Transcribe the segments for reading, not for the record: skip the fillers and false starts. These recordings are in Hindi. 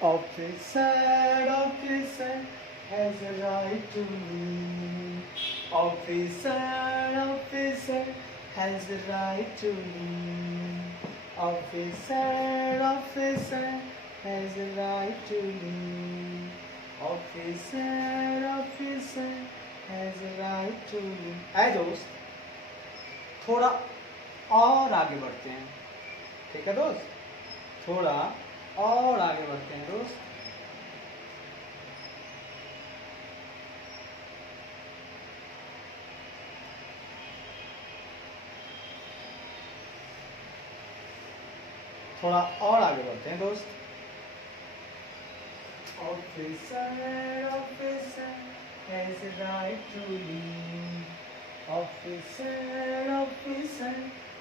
Officer, officer has a right to leave. Officer, officer has the right to leave. Officer, officer has the right to leave. Officer, officer has the right to leave. आए दोस्त, थोड़ा और आगे बढ़ते हैं. ठीक है दोस्त, थोड़ा और आगे बढ़ते हैं दोस्त. थोड़ा और आगे बढ़ते हैं दोस्त. Officer, officer has a right to leave. Officer, officer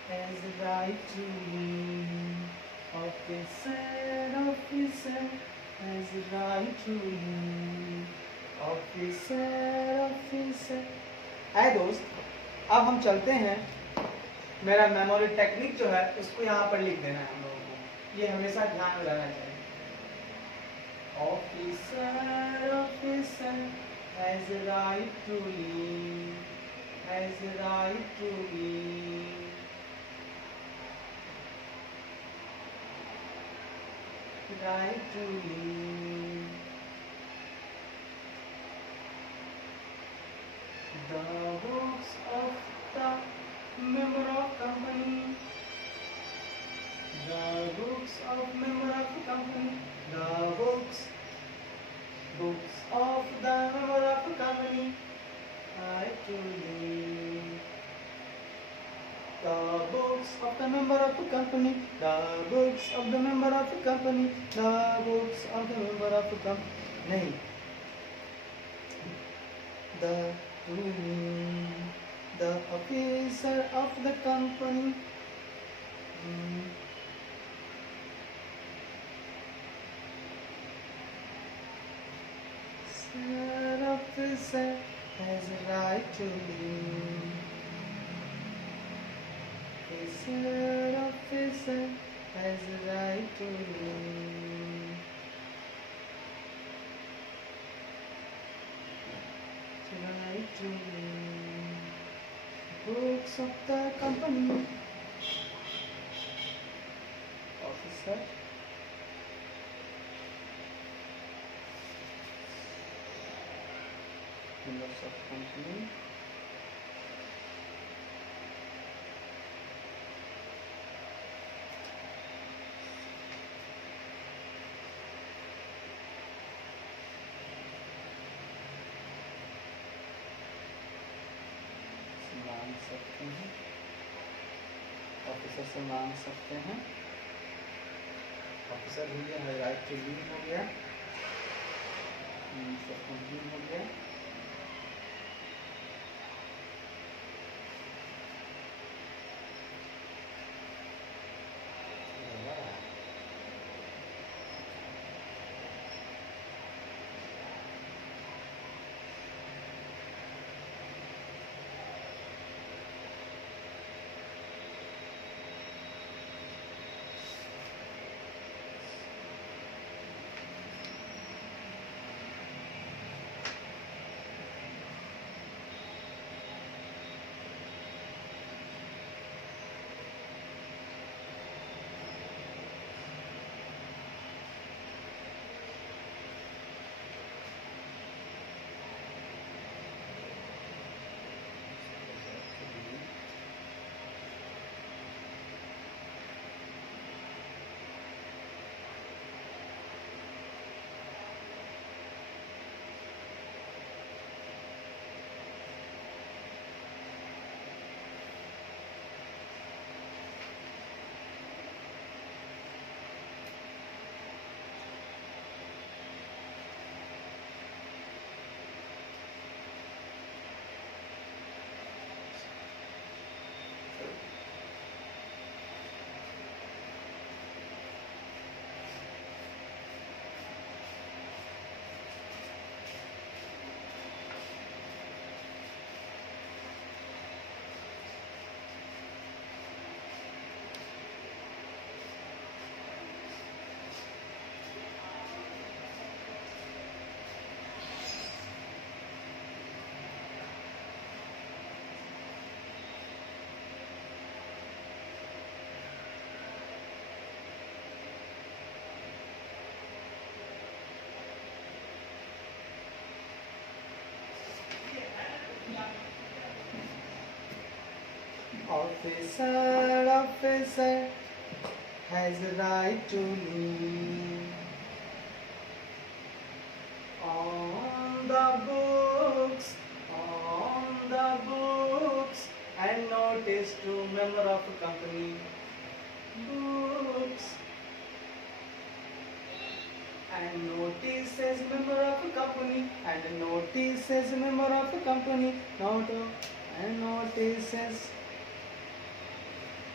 has a right to leave. Officer, officer has a right to leave. Officer, officer. आए दोस्त, अब हम चलते हैं. मेरा मेमोरी टेक्निक जो है उसको यहाँ पर लिख देना है हम लोगों को. ये हमेशा ध्यान में रहना चाहिए. Officer, officer has a right to leave. Has a right to leave. Right to leave. The books of the member of company. The books of member of the company. The books of the member of the company. Right to leave. The books of the member of the company. The books of the member of the company. The books of the member of the company. नहीं. The officer of the company. Officer has a right to leave. Officer has a right to leave. Right to leave. Books of the company. Officer. Members of company. मांग सकते हैं. ऑफिसर से मांग सकते हैं. ऑफिसर हो गया, राइट टू लीव हो गया, कंपनी हो गया. officer has a right to lean on the books, and notice to member of the company. Books and notices member of the company, and notices member of the company. And notices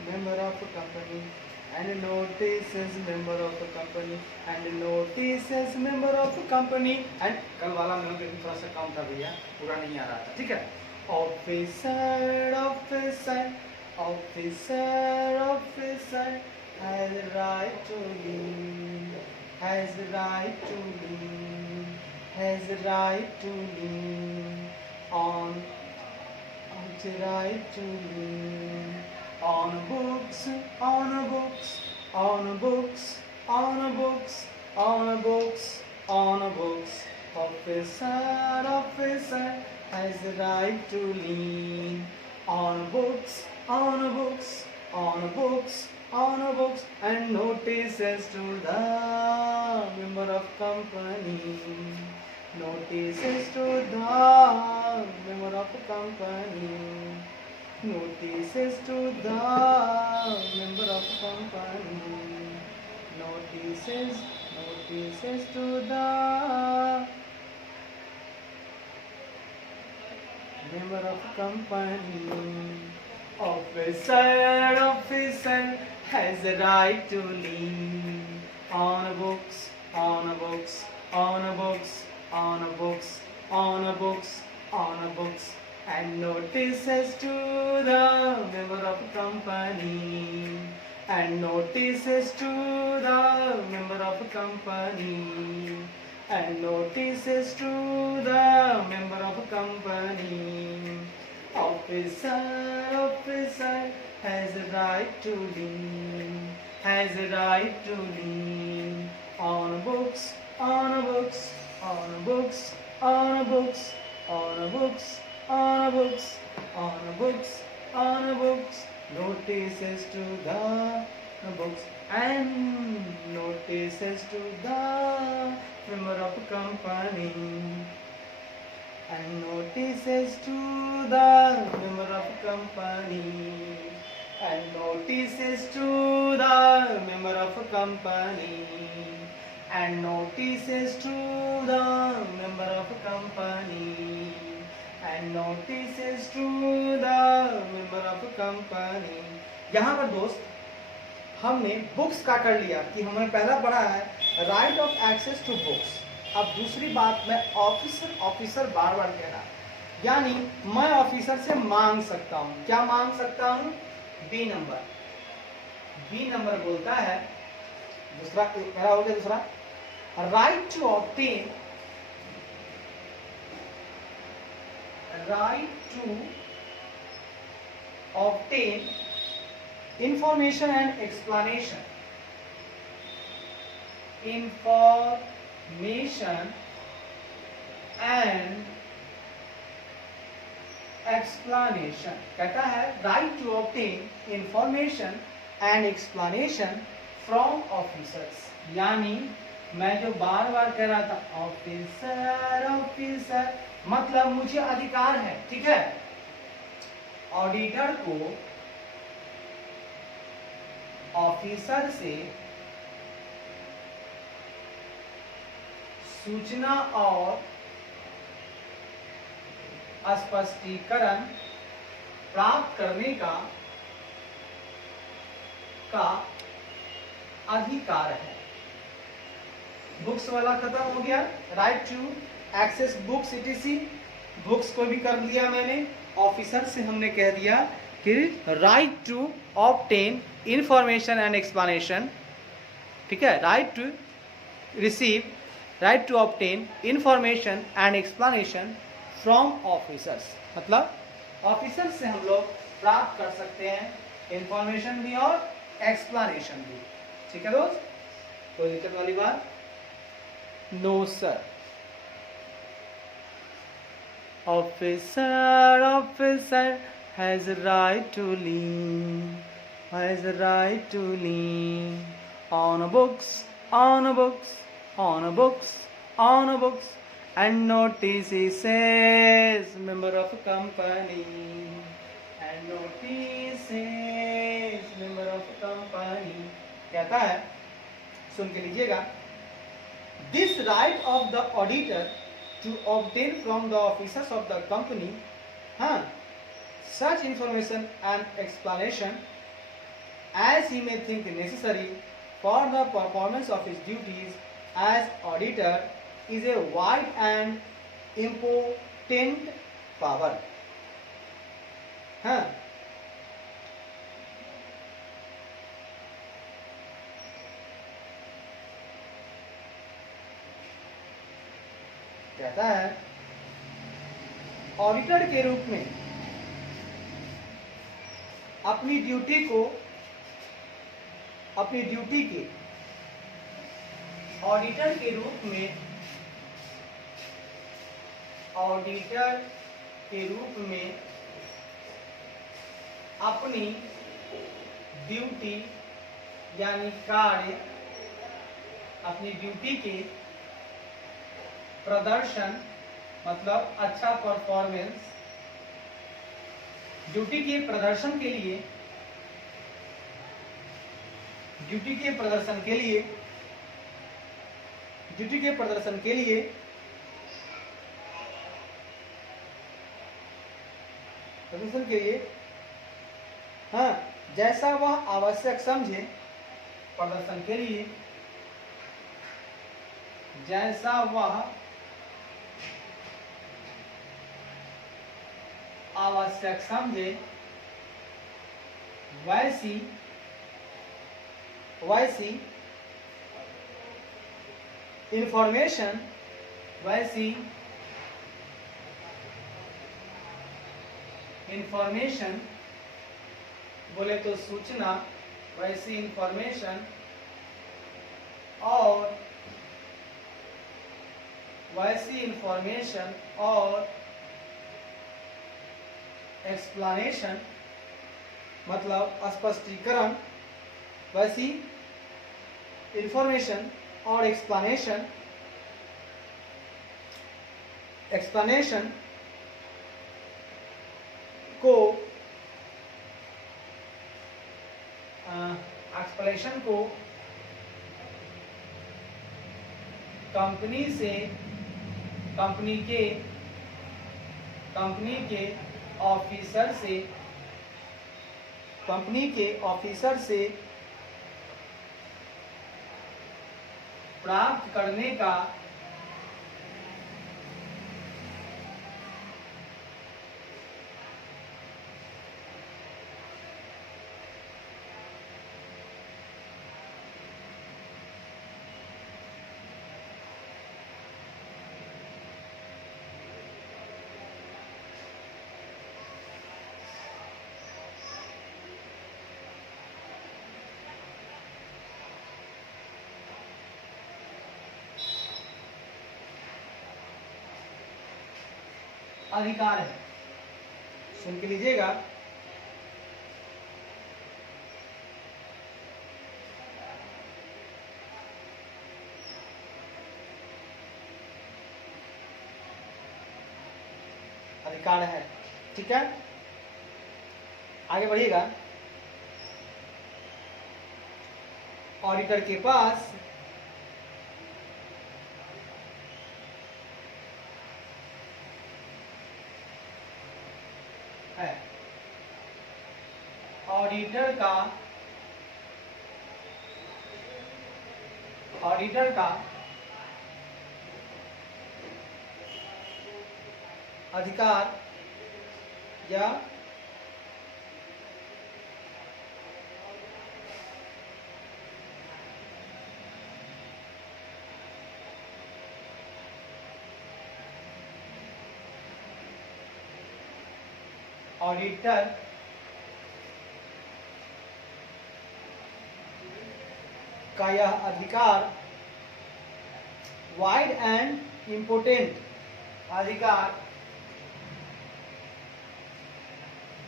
member of the company, and notices member of the company, and notices member of the company. And कल वाला मैं थोड़ा सा कम था भैया, पूरा नहीं आ रहा था, ठीक है. Officer, officer, officer, officer has a right to leave, has a right to leave, has a right to leave on, has a right to leave on books, on books, on books, on books, on books, on books. Officer, officer has the right to lean on books, on books, on books, on books, and notices to the member of company. Notices to the member of the company. Notices to the member of the company. Notices to the member of company. Officer has a right to lean on books, on books, on books, on books, on books, on books, and notices to the member of company. And notices to the member of company. And notices to the member of company. Officer has a right to lean, has a right to lean on books, on books, on books, on books, on books, on books, on books, on books. Notices to the books, and notices to the member of company. And notices to the member of company. And notices to the member of company. And notices to the member of company. And notices to the member of company. यहाँ पर दोस्त हमने बुक्स का कर लिया कि हमने पहला पढ़ा है right of access to books. अब दूसरी बात, मैं ऑफिसर बार बार कह रहा, यानी मैं ऑफिसर से मांग सकता हूं. क्या मांग सकता हूं? बी नंबर बोलता है, दूसरा पहला हो गया, दूसरा right to obtain, information and explanation. Information and explanation. कहता है right to obtain information and explanation from officers. यानी मैं जो बार बार कह रहा था ऑफिसर, मतलब मुझे अधिकार है, ठीक है, ऑडिटर को ऑफिसर से सूचना और स्पष्टीकरण प्राप्त करने का अधिकार है. बुक्स वाला खत्म हो गया. Right to access books etc. Books को भी कर लिया मैंने. ऑफिसर से हमने कह दिया कि right to obtain information and explanation, ठीक है, right to receive, right to obtain information and explanation from officers, मतलब ऑफिसर से हम लोग प्राप्त कर सकते हैं इंफॉर्मेशन भी और एक्सप्लेनेशन भी. ठीक है दोस्त, कोई दिक्कत वाली बात? No sir. Officer has a right to lean, has a right to lean on a books, on a books, on a books, on a books, and notice he says member of a company, and notice says member of a company. कहता है, सुन के लीजिएगा. This right of the auditor to obtain from the officers of the company such information and explanation as he may think necessary for the performance of his duties as auditor is a wide and important power. कहता है ऑडिटर के रूप में अपनी ड्यूटी के ऑडिटर के रूप में अपनी ड्यूटी यानी कार्य, अपनी ड्यूटी के प्रदर्शन मतलब अच्छा परफॉर्मेंस, ड्यूटी के प्रदर्शन के लिए जैसा वह आवश्यक समझे, प्रदर्शन के लिए जैसा वह आवश्यक समझे वैसी इंफॉर्मेशन बोले तो सूचना, वैसी इंफॉर्मेशन और एक्सप्लेनेशन मतलब स्पष्टीकरण, वैसी इंफॉर्मेशन और एक्सप्लेनेशन को कंपनी के ऑफिसर से प्राप्त करने का अधिकार है. सुन के लीजिएगा. अधिकार है, ठीक है. आगे बढ़िएगा. ऑडिटर के पास है ऑडिटर का अधिकार या ऑडिटर का यह अधिकार वाइड एंड इम्पोर्टेंट अधिकार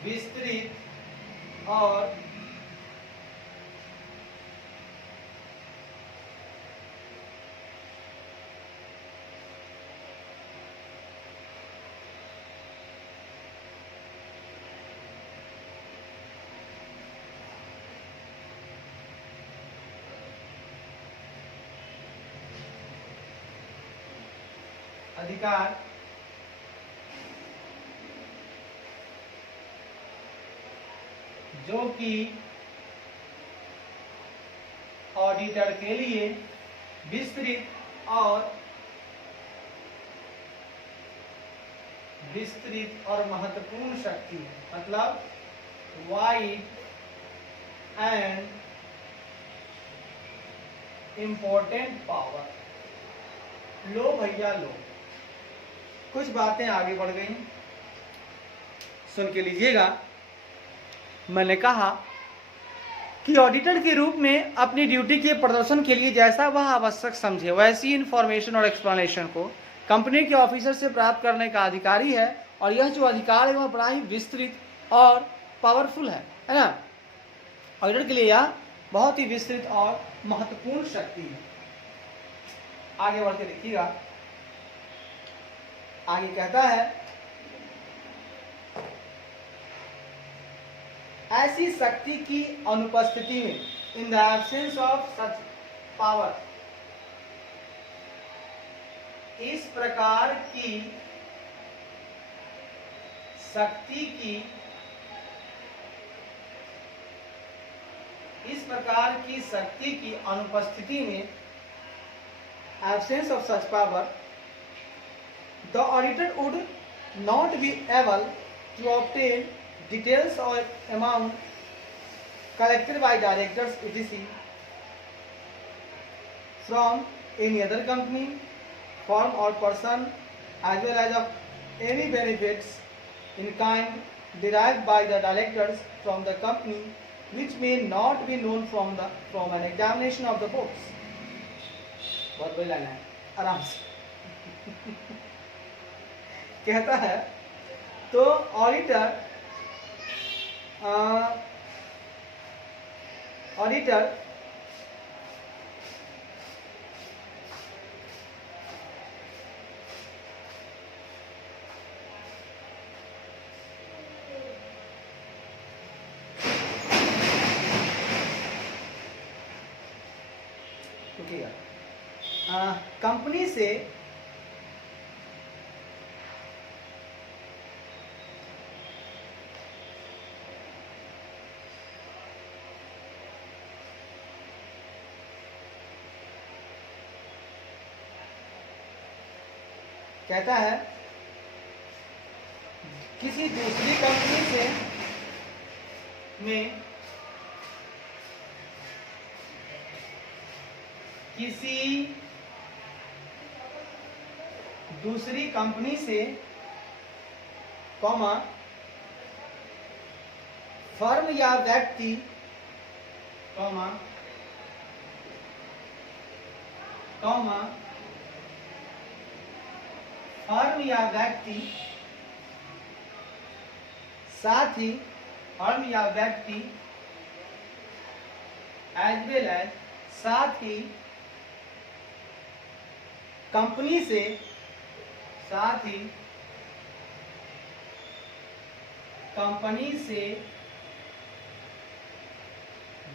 विस्तृत और अधिकार जो कि ऑडिटर के लिए विस्तृत और महत्वपूर्ण शक्ति है, मतलब वाइड एंड इंपॉर्टेंट पावर। लो भैया लो। कुछ बातें आगे बढ़ गई, सुन के लीजिएगा। मैंने कहा कि ऑडिटर के रूप में अपनी ड्यूटी के प्रदर्शन के लिए जैसा वह आवश्यक समझे वैसी इंफॉर्मेशन और एक्सप्लेनेशन को कंपनी के ऑफिसर से प्राप्त करने का अधिकारी है, और यह जो अधिकार है वह बड़ा ही विस्तृत और पावरफुल है ना। ऑडिटर के लिए यह बहुत ही विस्तृत और महत्वपूर्ण शक्ति है। आगे बढ़ के देखिएगा, आगे कहता है ऐसी शक्ति की अनुपस्थिति में, in the absence of such power, इस प्रकार की शक्ति की अनुपस्थिति में, absence of such power, the auditor would not be able to obtain details or amount collected by directors etc. from any other company, firm or person, as well as of any benefits in kind derived by the directors from the company, which may not be known from an examination of the books. बहुत बड़ी लाइन है, आराम से कहता है तो ऑडिटर कंपनी से कहता है किसी दूसरी कंपनी से में किसी दूसरी कंपनी से कॉमा फर्म या व्यक्ति कॉमा फर्म या व्यक्ति साथ ही फर्म या व्यक्ति एज वेल एज साथ ही कंपनी से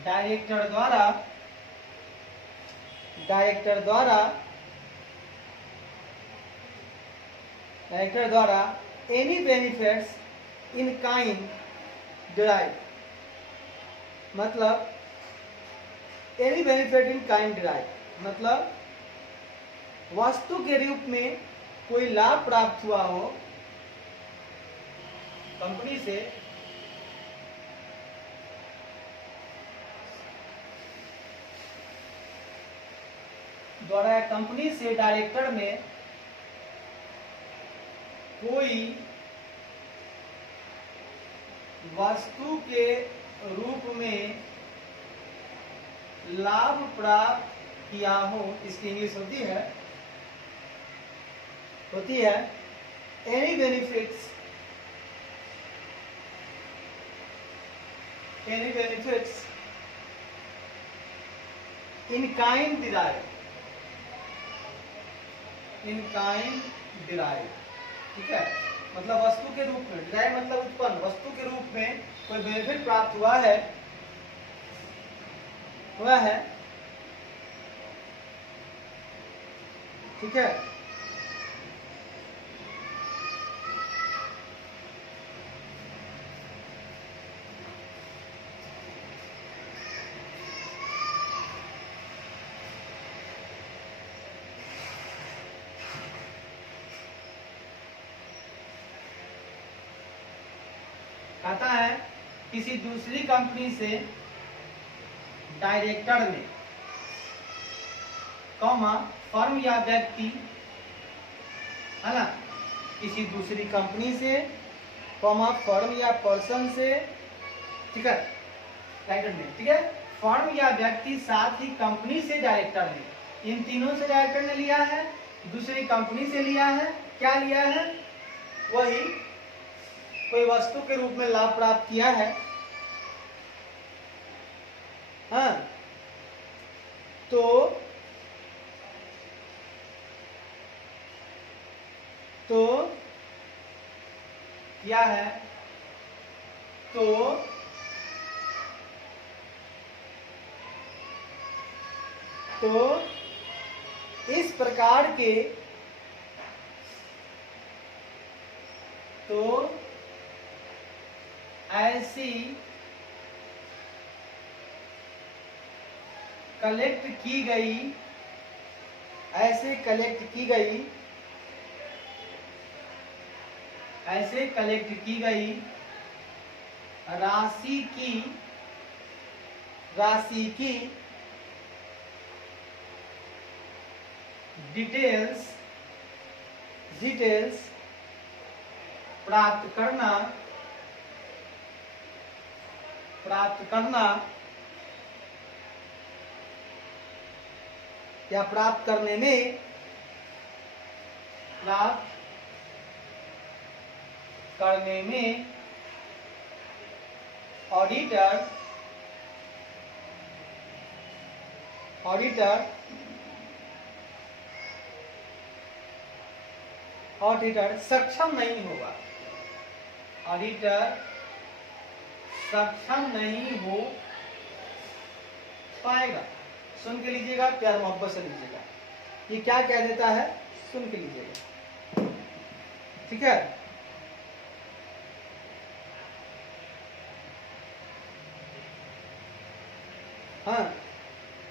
डायरेक्टर द्वारा any benefits in kind derive, मतलब any benefit in kind derive मतलब वस्तु के रूप में कोई लाभ प्राप्त हुआ हो कंपनी से, द्वारा कंपनी से डायरेक्टर में कोई वस्तु के रूप में लाभ प्राप्त किया हो, इसकी इंग्लिश होती है any benefits any benefits in kind derived, in kind derived, ठीक है, मतलब वस्तु के रूप में, डिराइव मतलब उत्पन्न, वस्तु के रूप में कोई बेनिफिट प्राप्त हुआ है ठीक है, कहता है किसी दूसरी कंपनी से डायरेक्टर ने, कॉमा, फर्म या व्यक्ति, है ना, किसी दूसरी कंपनी से, कॉमा, फर्म या पर्सन से, ठीक है, डायरेक्टर ने, ठीक है, फर्म या व्यक्ति, साथ ही कंपनी से डायरेक्टर ने, इन तीनों से डायरेक्टर ने लिया है, दूसरी कंपनी से लिया है, क्या लिया है, वही कोई वस्तु के रूप में लाभ प्राप्त किया है, हाँ, तो क्या है, तो इस प्रकार के, तो ऐसी कलेक्ट की गई, ऐसे कलेक्ट की गई, ऐसे कलेक्ट की गई राशि की डिटेल्स प्राप्त करना या प्राप्त करने में ऑडिटर सक्षम नहीं होगा, ऑडिटर सक्षम नहीं हो पाएगा। सुन के लीजिएगा, प्यार मोहब्बत से लीजिएगा, ये क्या कह देता है, सुन के लीजिएगा, ठीक है, हाँ,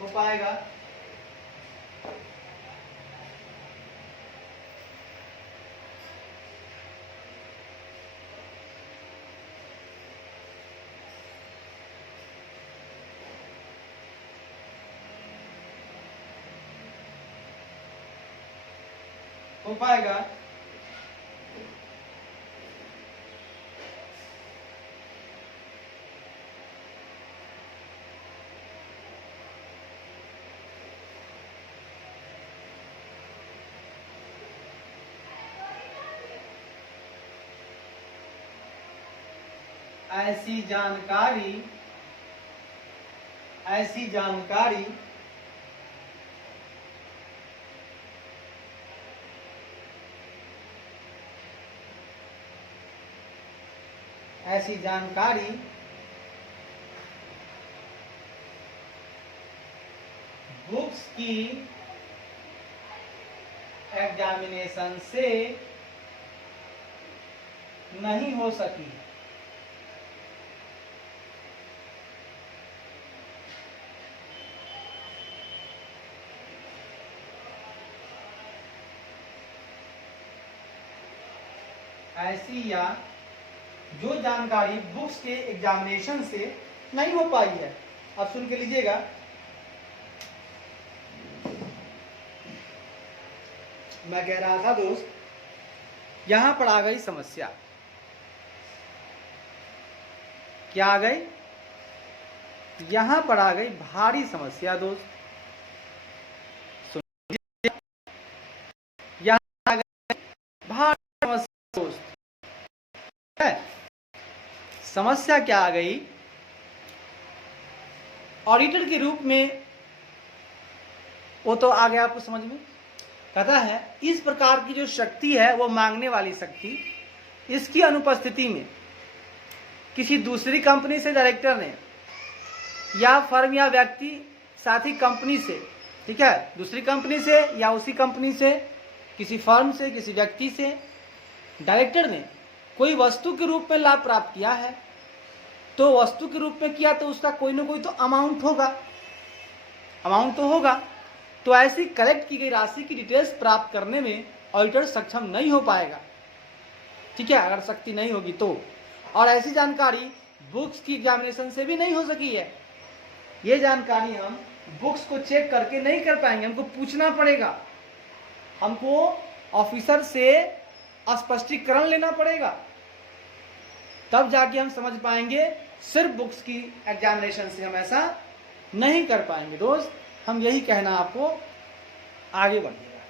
हो पाएगा, हो पाएगा, ऐसी जानकारी ऐसी जानकारी बुक्स की एग्जामिनेशन से नहीं हो सकी। ऐसी या जो जानकारी बुक्स के एग्जामिनेशन से नहीं हो पाई है। अब सुन के लीजिएगा, मैं कह रहा था दोस्त, यहां पर आ गई समस्या। क्या आ गई? यहां पर आ गई भारी समस्या दोस्त। सुनिए, यहां आ गई भारी समस्या दोस्त। समस्या क्या आ गई ऑडिटर के रूप में, वो तो आ गया आपको समझ में। कहता है इस प्रकार की जो शक्ति है वो मांगने वाली शक्ति, इसकी अनुपस्थिति में किसी दूसरी कंपनी से डायरेक्टर ने या फर्म या व्यक्ति साथी कंपनी से, ठीक है, दूसरी कंपनी से या उसी कंपनी से, किसी फर्म से, किसी व्यक्ति से डायरेक्टर ने कोई वस्तु के रूप में लाभ प्राप्त किया है, तो वस्तु के रूप में किया तो उसका कोई ना कोई तो अमाउंट होगा, अमाउंट तो होगा। तो ऐसी कलेक्ट की गई राशि की डिटेल्स प्राप्त करने में ऑडिटर सक्षम नहीं हो पाएगा, ठीक है, अगर शक्ति नहीं होगी तो। और ऐसी जानकारी बुक्स की एग्जामिनेशन से भी नहीं हो सकी है। ये जानकारी हम बुक्स को चेक करके नहीं कर पाएंगे, हमको पूछना पड़ेगा, हमको ऑफिसर से स्पष्टीकरण लेना पड़ेगा, तब जाके हम समझ पाएंगे। सिर्फ बुक्स की एग्जामिनेशन से हम ऐसा नहीं कर पाएंगे दोस्त। हम यही कहना आपको, आगे बढ़िएगा।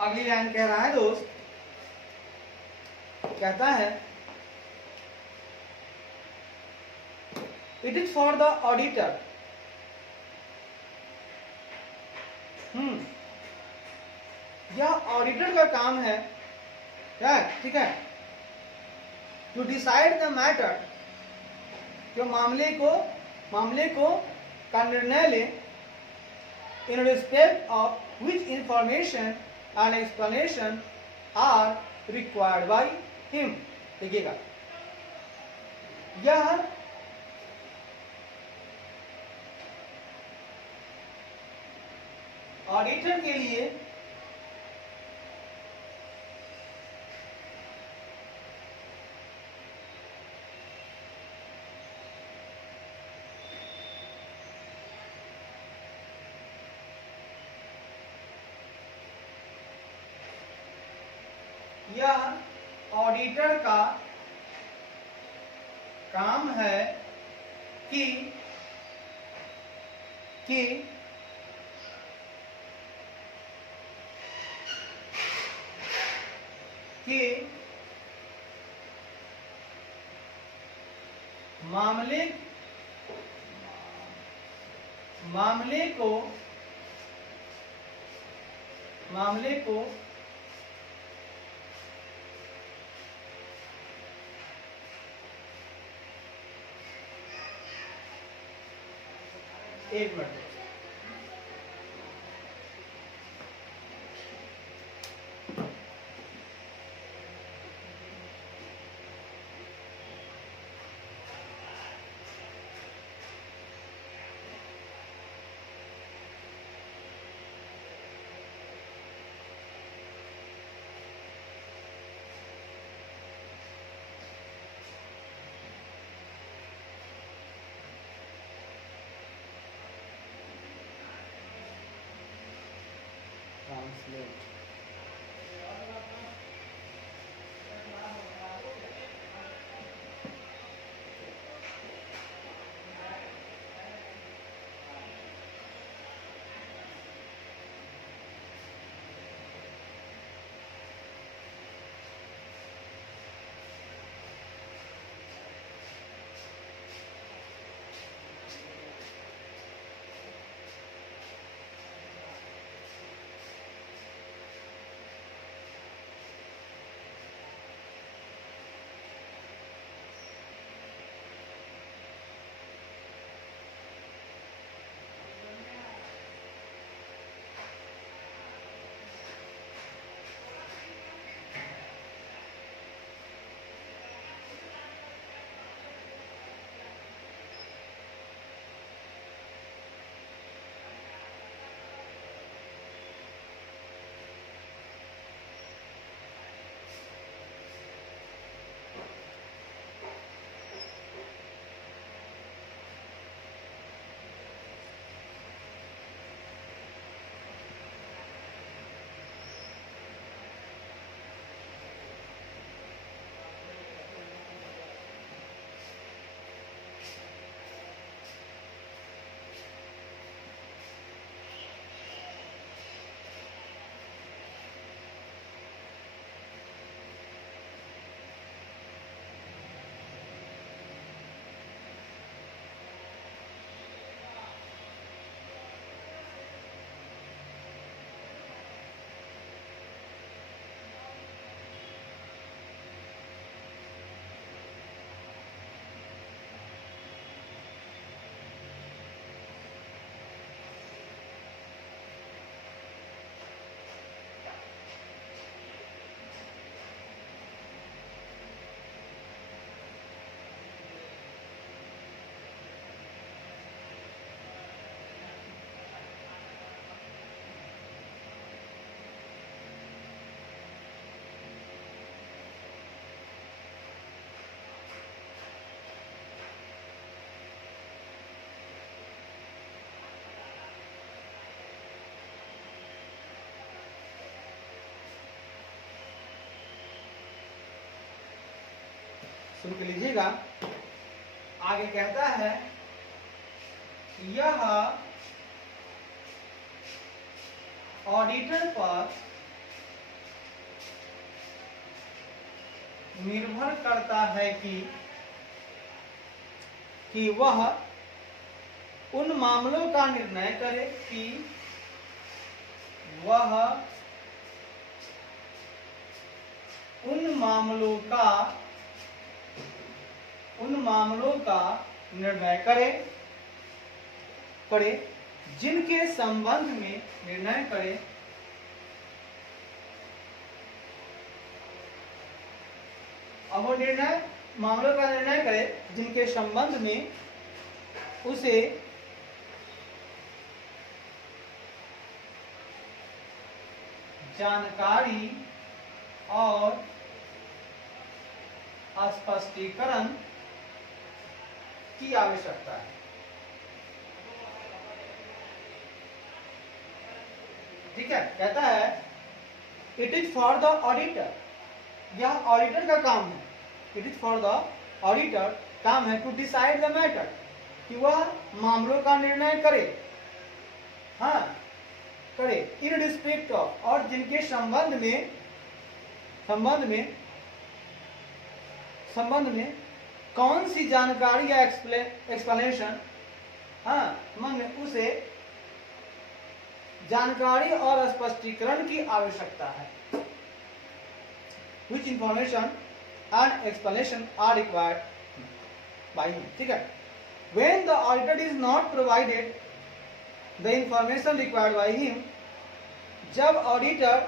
अगली लाइन कह रहा है दोस्त, कहता है it is for the auditor, यह ऑडिटर का काम है, ठीक है, टू डिसाइड द मैटर, जो मामले को का निर्णय ले, in respect of which information and explanation are required by him. देखिएगा, यह ऑडिटर के लिए ऑडिटर का काम है कि मामले को एक मिनट, ट्रांसलेट। सुन के लीजिएगा। आगे कहता है यह ऑडिटर पर निर्भर करता है कि वह उन मामलों का निर्णय करे कि वह उन मामलों का निर्णय करे जिनके संबंध में निर्णय करे अब वो मामलों का निर्णय करे जिनके संबंध में उसे जानकारी और स्पष्टीकरण की आवश्यकता है। ठीक है, कहता है it is for the auditor, यह ऑडिटर का काम है। It is for the auditor काम है टू डिसाइड द मैटर, कि वह मामलों का निर्णय करे, हाँ करे, इन रिस्पेक्ट ऑफ, और जिनके संबंध में कौन सी जानकारी या एक्सप्लेनेशन, हाँ मन उसे जानकारी और स्पष्टीकरण की आवश्यकता है। Which information and explanation are required by him. ठीक है, when the auditor is not provided the information required by him, जब ऑडिटर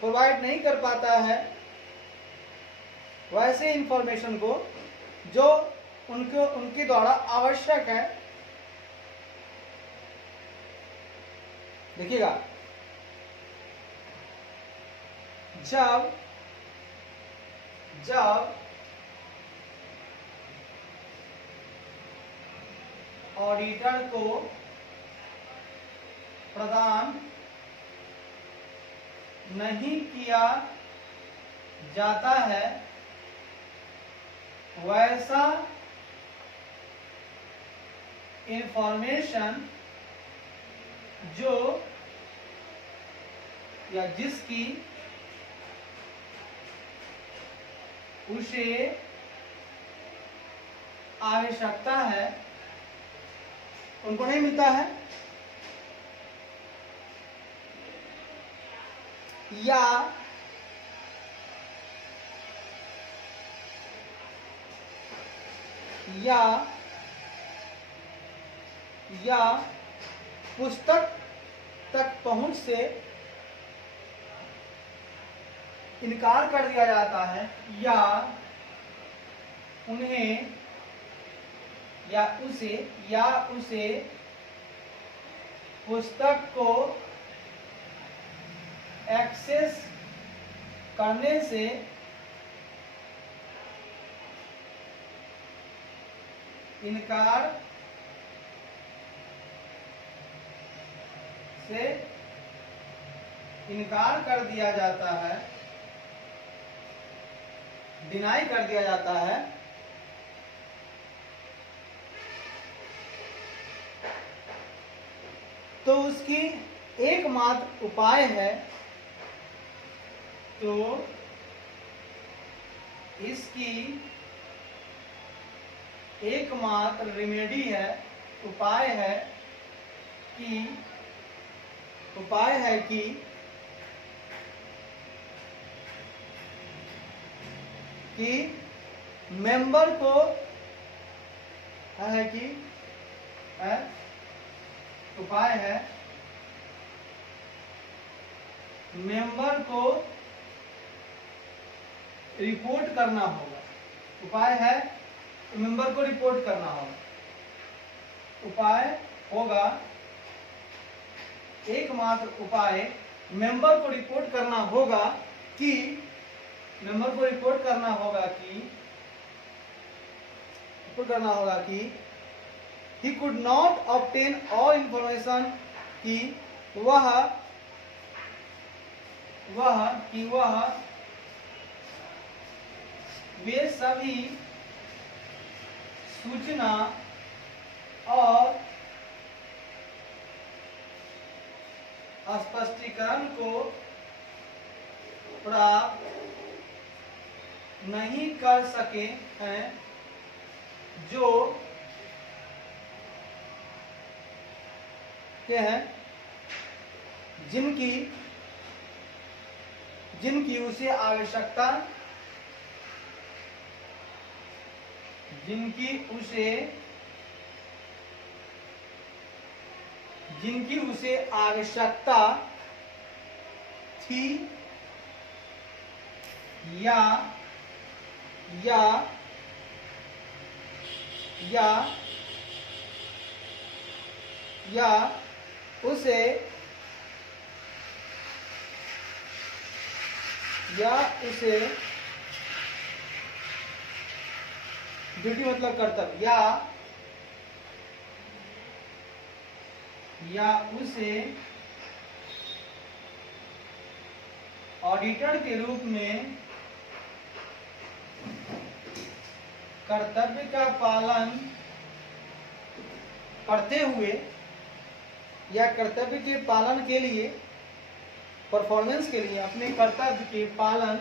प्रोवाइड नहीं कर पाता है वैसे इंफॉर्मेशन को जो उनके द्वारा आवश्यक है। देखिएगा, जब ऑडिटर को प्रदान नहीं किया जाता है वैसा इंफॉर्मेशन जो या जिसकी उसे आवश्यकता है उनको नहीं मिलता है, या पुस्तक तक पहुंच से इनकार कर दिया जाता है, या उन्हें या उसे पुस्तक को एक्सेस करने से इनकार कर दिया जाता है, डिनाई कर दिया जाता है, तो उसकी एकमात्र उपाय है, तो इसकी एकमात्र रेमेडी है, उपाय है कि मेंबर को उपाय है मेंबर को रिपोर्ट करना होगा। उपाय है मेंबर को रिपोर्ट करना होगा। उपाय होगा, एकमात्र उपाय मेंबर को रिपोर्ट करना होगा कि he could not obtain all information, कि वह वे सभी सूचना और स्पष्टीकरण को प्राप्त नहीं कर सके हैं जो के हैं जिनकी जिनकी उसे आवश्यकता थी या उसे ड्यूटी मतलब कर्तव्य या उसे ऑडिटर के रूप में कर्तव्य का पालन करते हुए या कर्तव्य के पालन के लिए परफॉर्मेंस के लिए अपने कर्तव्य के पालन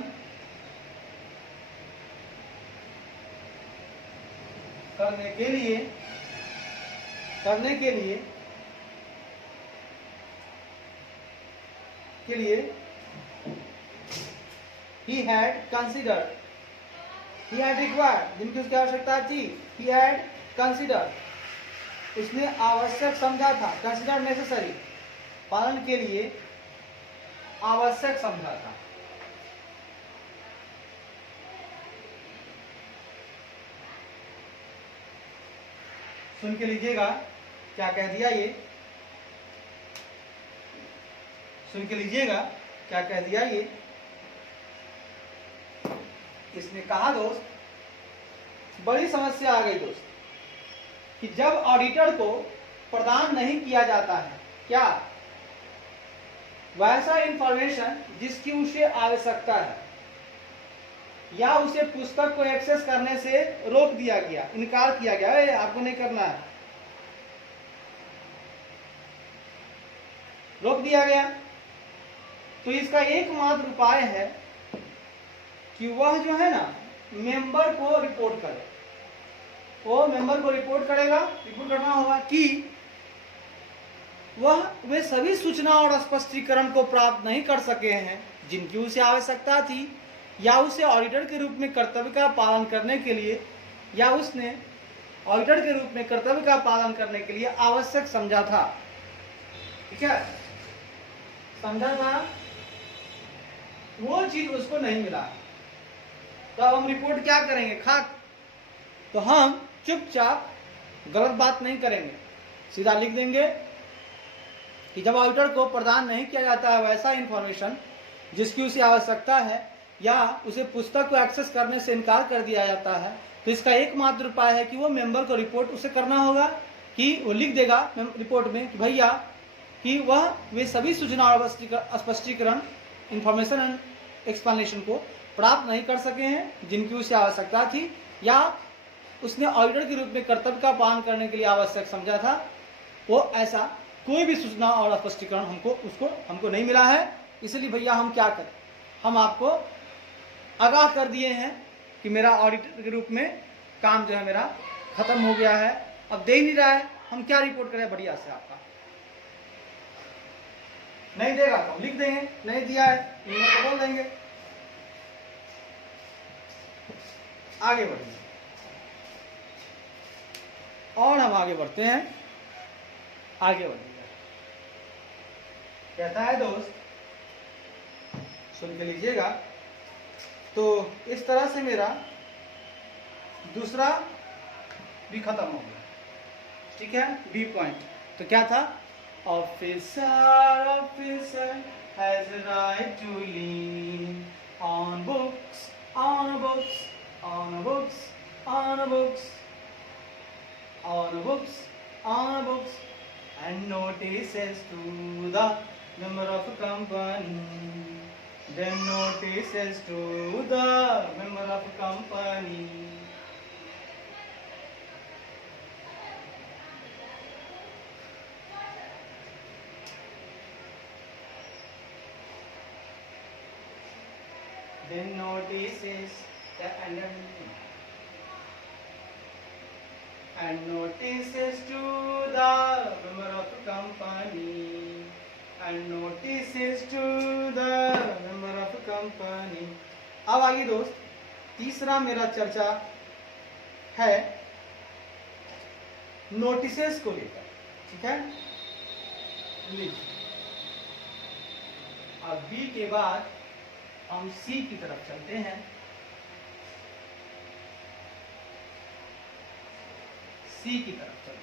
करने के लिए he had required, जिनकी उसकी आवश्यकता थी, he had considered, उसने आवश्यक समझा था, considered necessary, पालन के लिए आवश्यक समझा था। सुन के लीजिएगा क्या कह दिया, ये सुन के लीजिएगा क्या कह दिया। ये इसने कहा दोस्त, बड़ी समस्या आ गई दोस्त, कि जब ऑडिटर को प्रदान नहीं किया जाता है क्या वैसा इंफॉर्मेशन जिसकी उसे आवश्यकता है, या उसे पुस्तक को एक्सेस करने से रोक दिया गया, इनकार किया गया, आपको नहीं करना है, रोक दिया गया, तो इसका एकमात्र उपाय है कि वह जो है ना मेंबर को रिपोर्ट करे। वो मेंबर को रिपोर्ट करेगा, रिपोर्ट करना होगा कि वे सभी सूचना और स्पष्टीकरण को प्राप्त नहीं कर सके हैं जिनकी उसे आवश्यकता थी, या उसे ऑडिटर के रूप में कर्तव्य का पालन करने के लिए, या उसने ऑडिटर के रूप में कर्तव्य का पालन करने के लिए आवश्यक समझा था। ठीक है, समझा था, वो चीज उसको नहीं मिला। तो अब हम रिपोर्ट क्या करेंगे, तो हम चुपचाप गलत बात नहीं करेंगे, सीधा लिख देंगे कि जब ऑडिटर को प्रदान नहीं किया जाता है वैसा इंफॉर्मेशन जिसकी उसे आवश्यकता है, या उसे पुस्तक को एक्सेस करने से इनकार कर दिया जाता है, तो इसका एकमात्र उपाय है कि वो मेंबर को रिपोर्ट उसे करना होगा, कि वो लिख देगा रिपोर्ट में कि भैया कि वे सभी सूचना और स्पष्टीकरण, इंफॉर्मेशन एंड एक्सप्लेनेशन को प्राप्त नहीं कर सके हैं जिनकी उसे आवश्यकता थी, या उसने ऑडिटर के रूप में कर्तव्य का पालन करने के लिए आवश्यक समझा था। वो ऐसा कोई भी सूचना और स्पष्टीकरण हमको नहीं मिला है, इसलिए भैया हम क्या करें, हम आपको आगाह कर दिए हैं कि मेरा ऑडिटर के रूप में काम जो है मेरा खत्म हो गया है, अब दे ही नहीं रहा है, हम क्या रिपोर्ट करें बढ़िया से। आपका नहीं देगा तो लिख देंगे, नहीं दिया है तो बोल देंगे। आगे बढ़ेंगे और हम आगे बढ़ते हैं, आगे बढ़ेंगे। कहता है दोस्त, सुन के लीजिएगा, तो इस तरह से मेरा दूसरा भी खत्म हो गया। ठीक है, बी पॉइंट तो क्या था, officer has right to lien on books and notices to the member of a company. then notices to the member of company. Then notices the and notices to the member of company and notices to the member of company. अब आइए दोस्त, तीसरा मेरा चर्चा है नोटिसेस को लेकर, ठीक है। लिख अब बी के बाद हम सी की तरफ चलते हैं। सी की तरफ चलते हैं।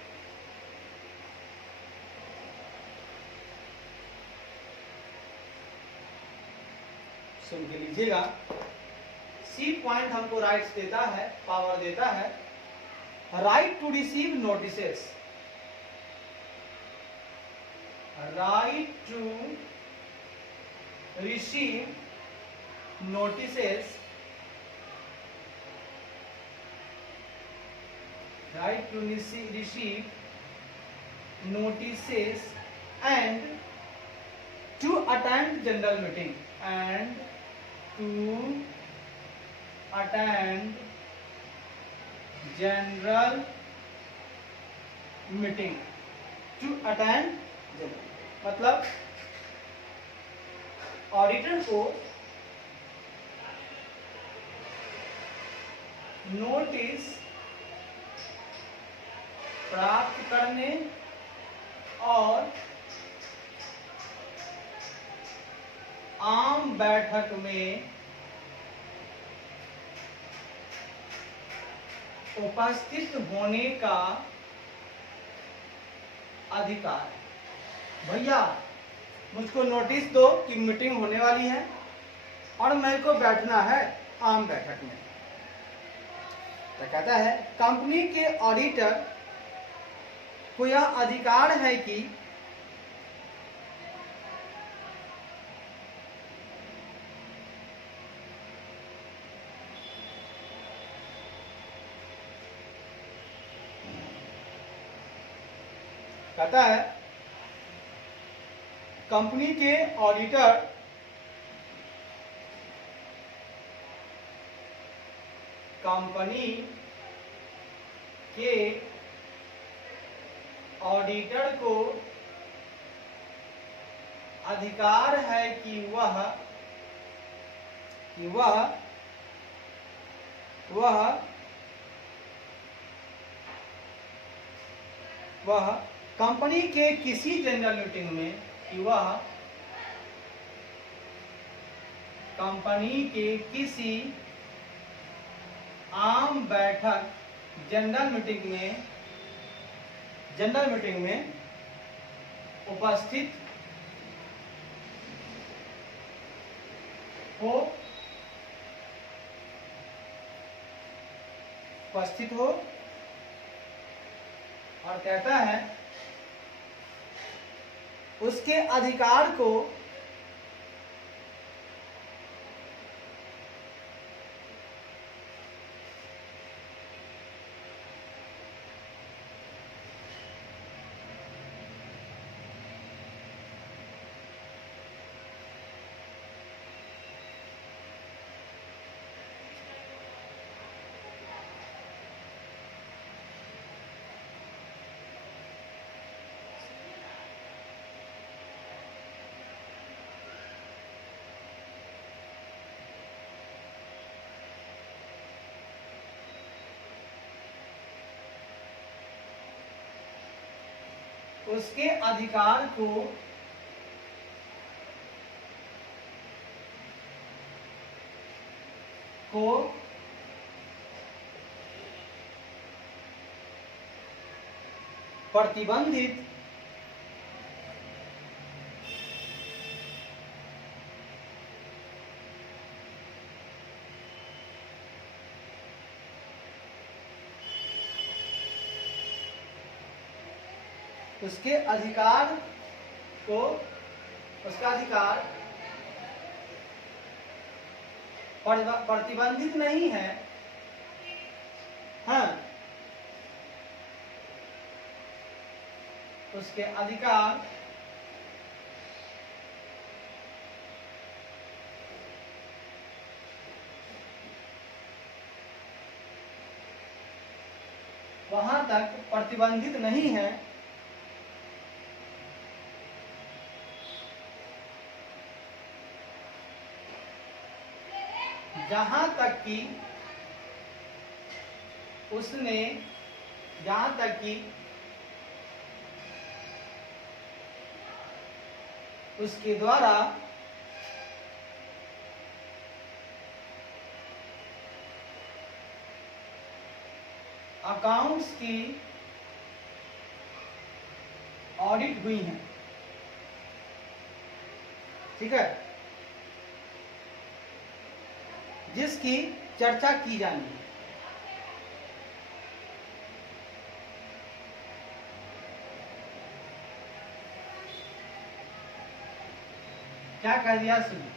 सुन के लीजिएगा। सी पॉइंट हमको राइट्स देता है, पावर देता है। Right to receive notices, right to receive notices, right to receive notices and to attend general meeting and to attend general meeting, to attend general, मतलब ऑडिटर को नोटिस प्राप्त करने और आम बैठक में उपस्थित होने का अधिकार है। भैया मुझको नोटिस दो कि मीटिंग होने वाली है और मेरे को बैठना है आम बैठक में। तो कहता है कंपनी के ऑडिटर को यह अधिकार है कि कहता है कंपनी के ऑडिटर कंपनी के ऑडिटर को अधिकार है कि वह कंपनी के किसी जनरल मीटिंग में कंपनी के किसी आम बैठक जनरल मीटिंग में उपस्थित हो और कहता है उसके अधिकार को प्रतिबंधित उसके अधिकार को उसका अधिकार प्रतिबंधित नहीं है, हाँ, उसके अधिकार वहां तक प्रतिबंधित नहीं है जहां तक कि उसने, जहां तक कि उसके द्वारा अकाउंट्स की ऑडिट हुई है। ठीक है, जिसकी चर्चा की जानी है। क्या कह दिया सुनिए,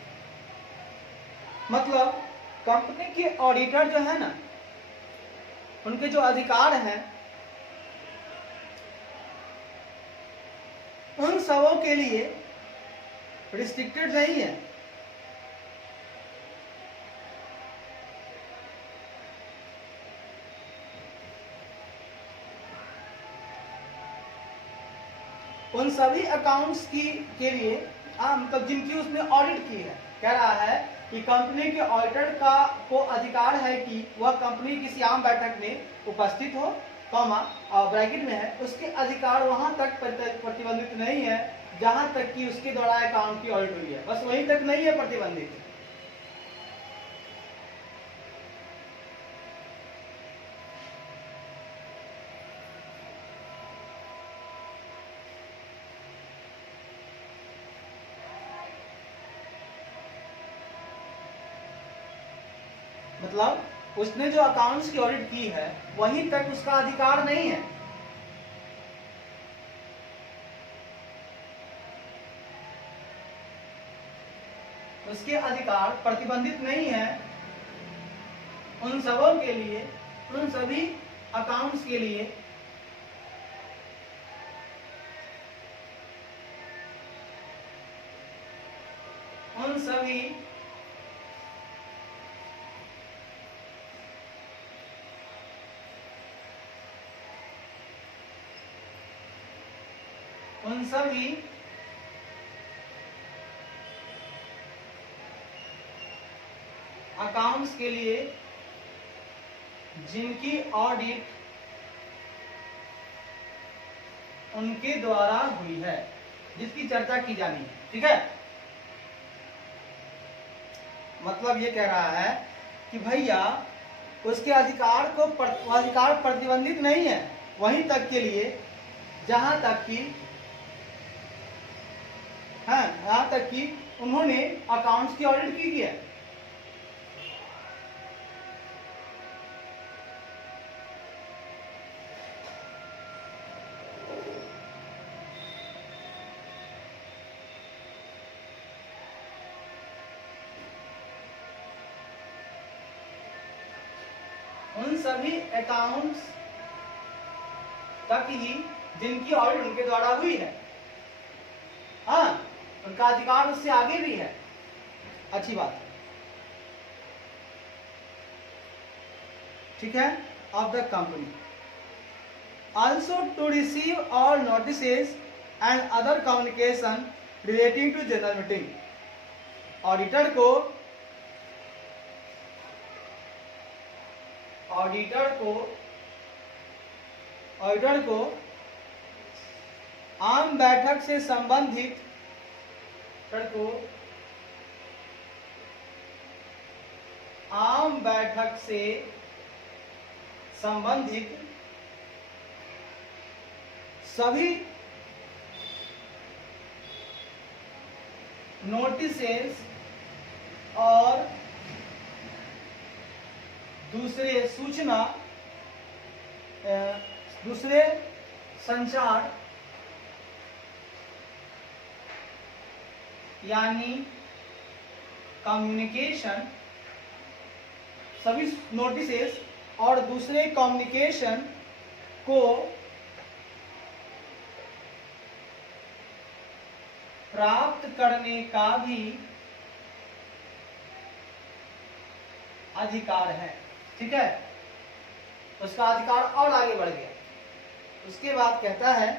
मतलब कंपनी के ऑडिटर जो है ना, उनके जो अधिकार हैं उन सबों के लिए रिस्ट्रिक्टेड नहीं है। उन सभी अकाउंट्स के लिए मतलब जिनकी उसने ऑडिट की है, कह रहा है कि कंपनी के ऑडिटर को अधिकार है कि वह कंपनी किसी आम बैठक में उपस्थित हो, कॉमा और ब्रैकेट में है, उसके अधिकार वहां तक प्रतिबंधित नहीं है जहां तक कि उसके द्वारा अकाउंट की ऑडिट हुई है। बस वहीं तक नहीं है प्रतिबंधित। मतलब उसने जो अकाउंट्स की ऑडिट की है वहीं तक उसका अधिकार नहीं है। उसके अधिकार प्रतिबंधित नहीं है उन सबों के लिए, उन सभी अकाउंट्स के लिए उन सभी उन सभी अकाउंट्स के लिए जिनकी ऑडिट उनके द्वारा हुई है, जिसकी चर्चा की जानी है। ठीक है, मतलब ये कह रहा है कि भैया उसके अधिकार को अधिकार प्रतिबंधित नहीं है वहीं तक के लिए जहां तक कि यहां तक कि उन्होंने अकाउंट्स की ऑडिट की है। उन सभी अकाउंट्स तक ही जिनकी ऑडिट उनके द्वारा हुई है, हाँ, उनका अधिकार उससे आगे भी है। अच्छी बात, ठीक है। Of the company also to receive all notices and other communication relating to general meeting। Auditor को आम बैठक से संबंधित सभी नोटिसेस और दूसरे सूचना, दूसरे संचार यानी कम्युनिकेशन सभी नोटिसेस और दूसरे कम्युनिकेशन को प्राप्त करने का भी अधिकार है। ठीक है, उसका अधिकार और आगे बढ़ गया। उसके बाद कहता है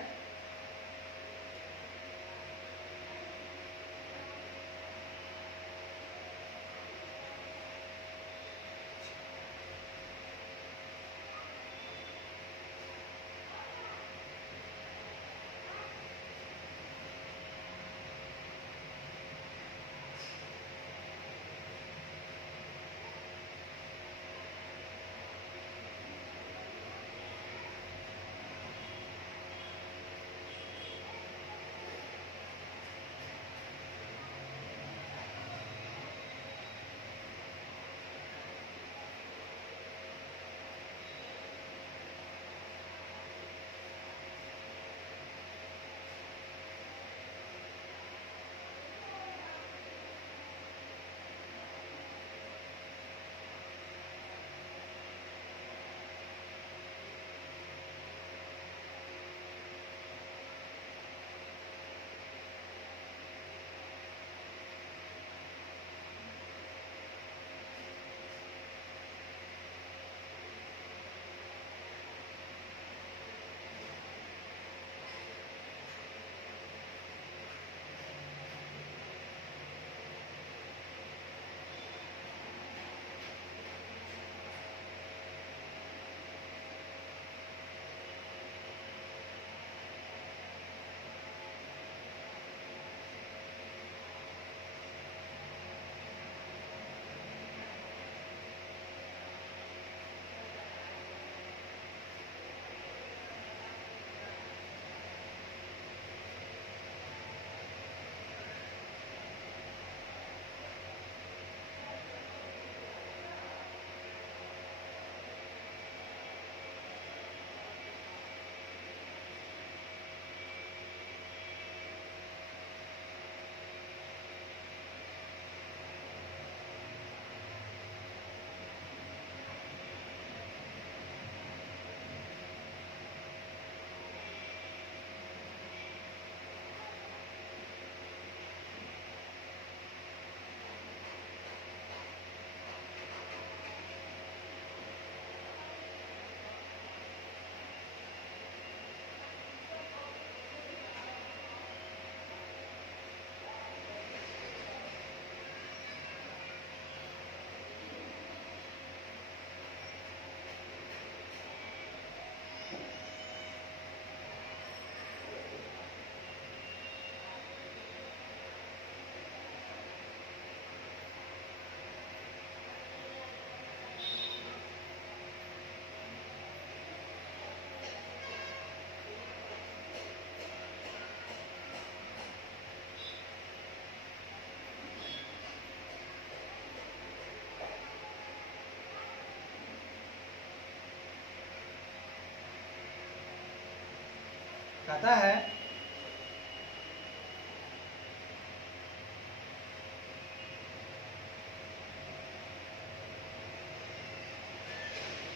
कहता है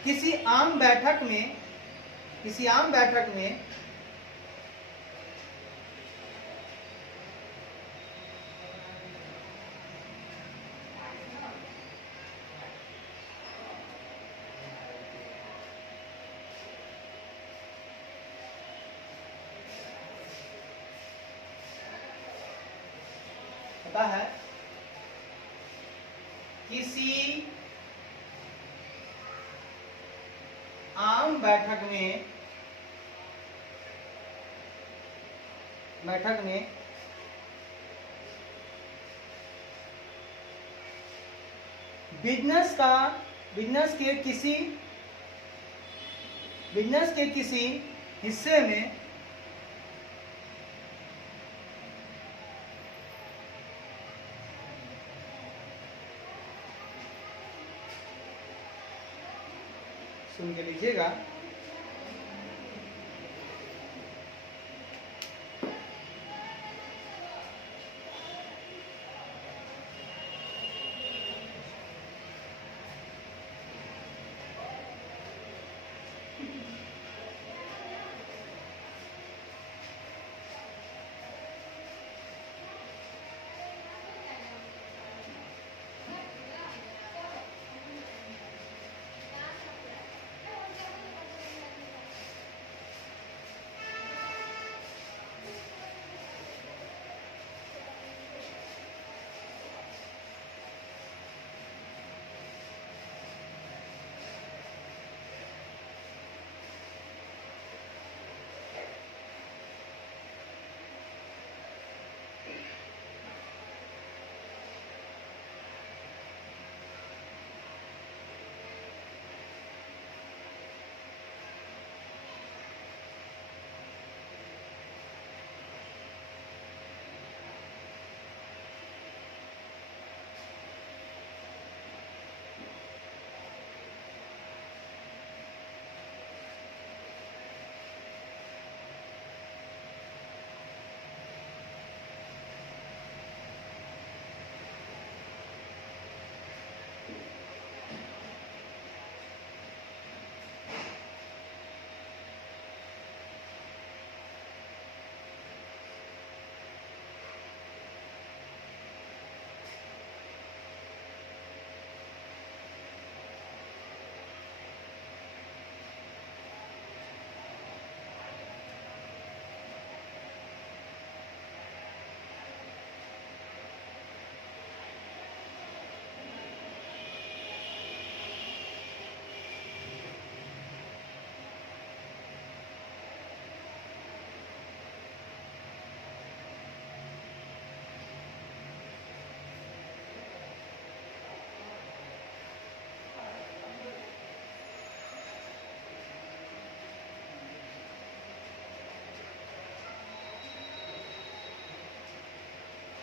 किसी आम बैठक में पता है किसी आम बैठक में बिजनेस के किसी हिस्से में सुन के लीजिएगा।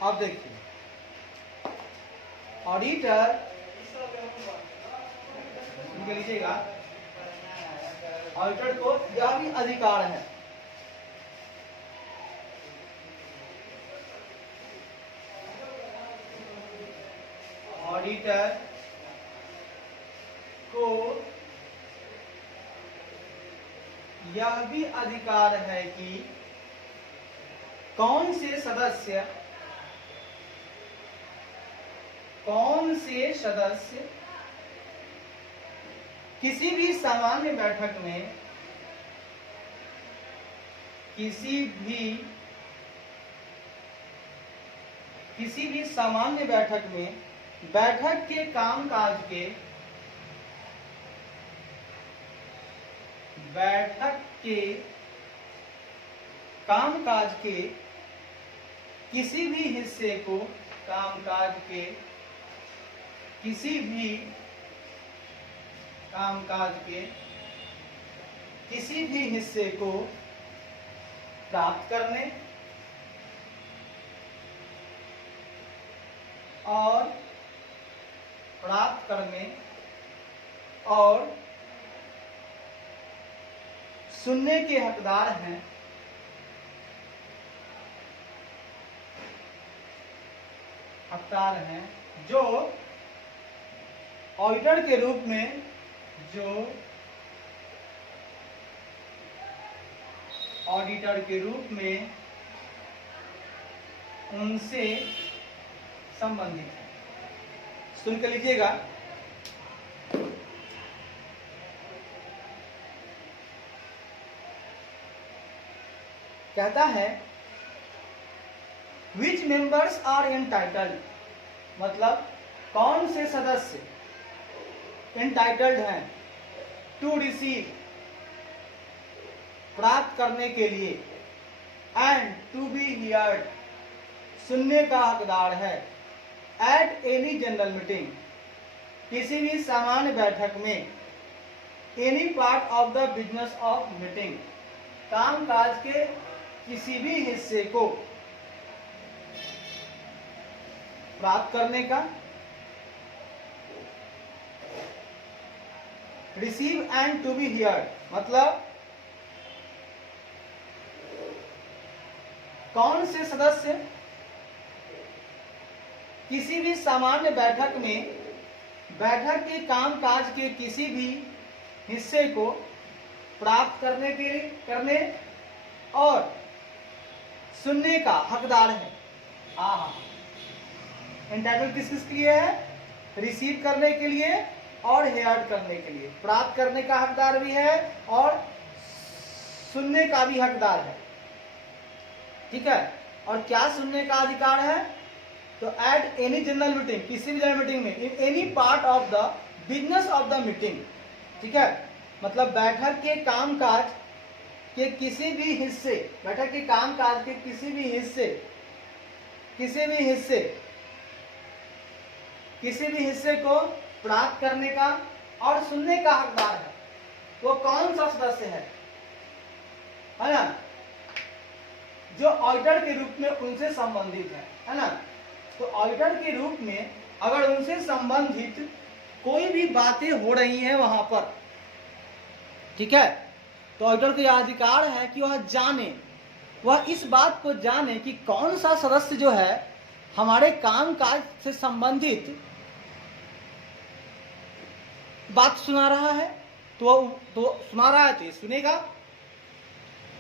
अब देखिए, ऑडिटर लीजिएगा, ऑडिटर को यह भी अधिकार है ऑडिटर को यह भी अधिकार है कि कौन से सदस्य किसी भी सामान्य बैठक में बैठक के कामकाज के किसी भी हिस्से को प्राप्त करने और सुनने के हकदार हैं, जो ऑडिटर के रूप में उनसे संबंधित है। सुन के लीजिएगा, कहता है विच मेंबर्स आर एंटाइटल्ड, मतलब कौन से सदस्य एंटाइटल्ड हैं टू रिसीव, प्राप्त करने के लिए, एंड टू बी हियर्ड, सुनने का हकदार है, एट एनी जनरल मीटिंग, किसी भी सामान्य बैठक में, any part of the business of meeting, कामकाज के किसी भी हिस्से को प्राप्त करने का, receive and to be heard, मतलब कौन से सदस्य किसी भी सामान्य बैठक में बैठक के कामकाज के किसी भी हिस्से को प्राप्त करने और सुनने का हकदार है। एंटाइटल किस के लिए है? रिसीव करने के लिए और हेयर्ड करने के लिए। प्राप्त करने का हकदार भी है और सुनने का भी हकदार है। ठीक है, और क्या सुनने का अधिकार है? तो एट एनी जनरल मीटिंग, किसी भी जनरल मीटिंग में, in any part of the business of the meeting. ठीक है, मतलब बैठक के कामकाज के किसी भी हिस्से, बैठक के कामकाज के किसी भी हिस्से को प्राप्त करने का और सुनने का हकदार है। वो कौन सा सदस्य है ना, जो ऑडिटर के रूप में उनसे संबंधित है ना। तो ऑडिटर के रूप में अगर उनसे संबंधित कोई भी बातें हो रही हैं वहां पर, ठीक है, तो ऑडिटर को यह अधिकार है कि वह जाने, वह इस बात को जाने कि कौन सा सदस्य जो है हमारे कामकाज से संबंधित बात सुना रहा है। तो सुना रहा है तो ये सुनेगा।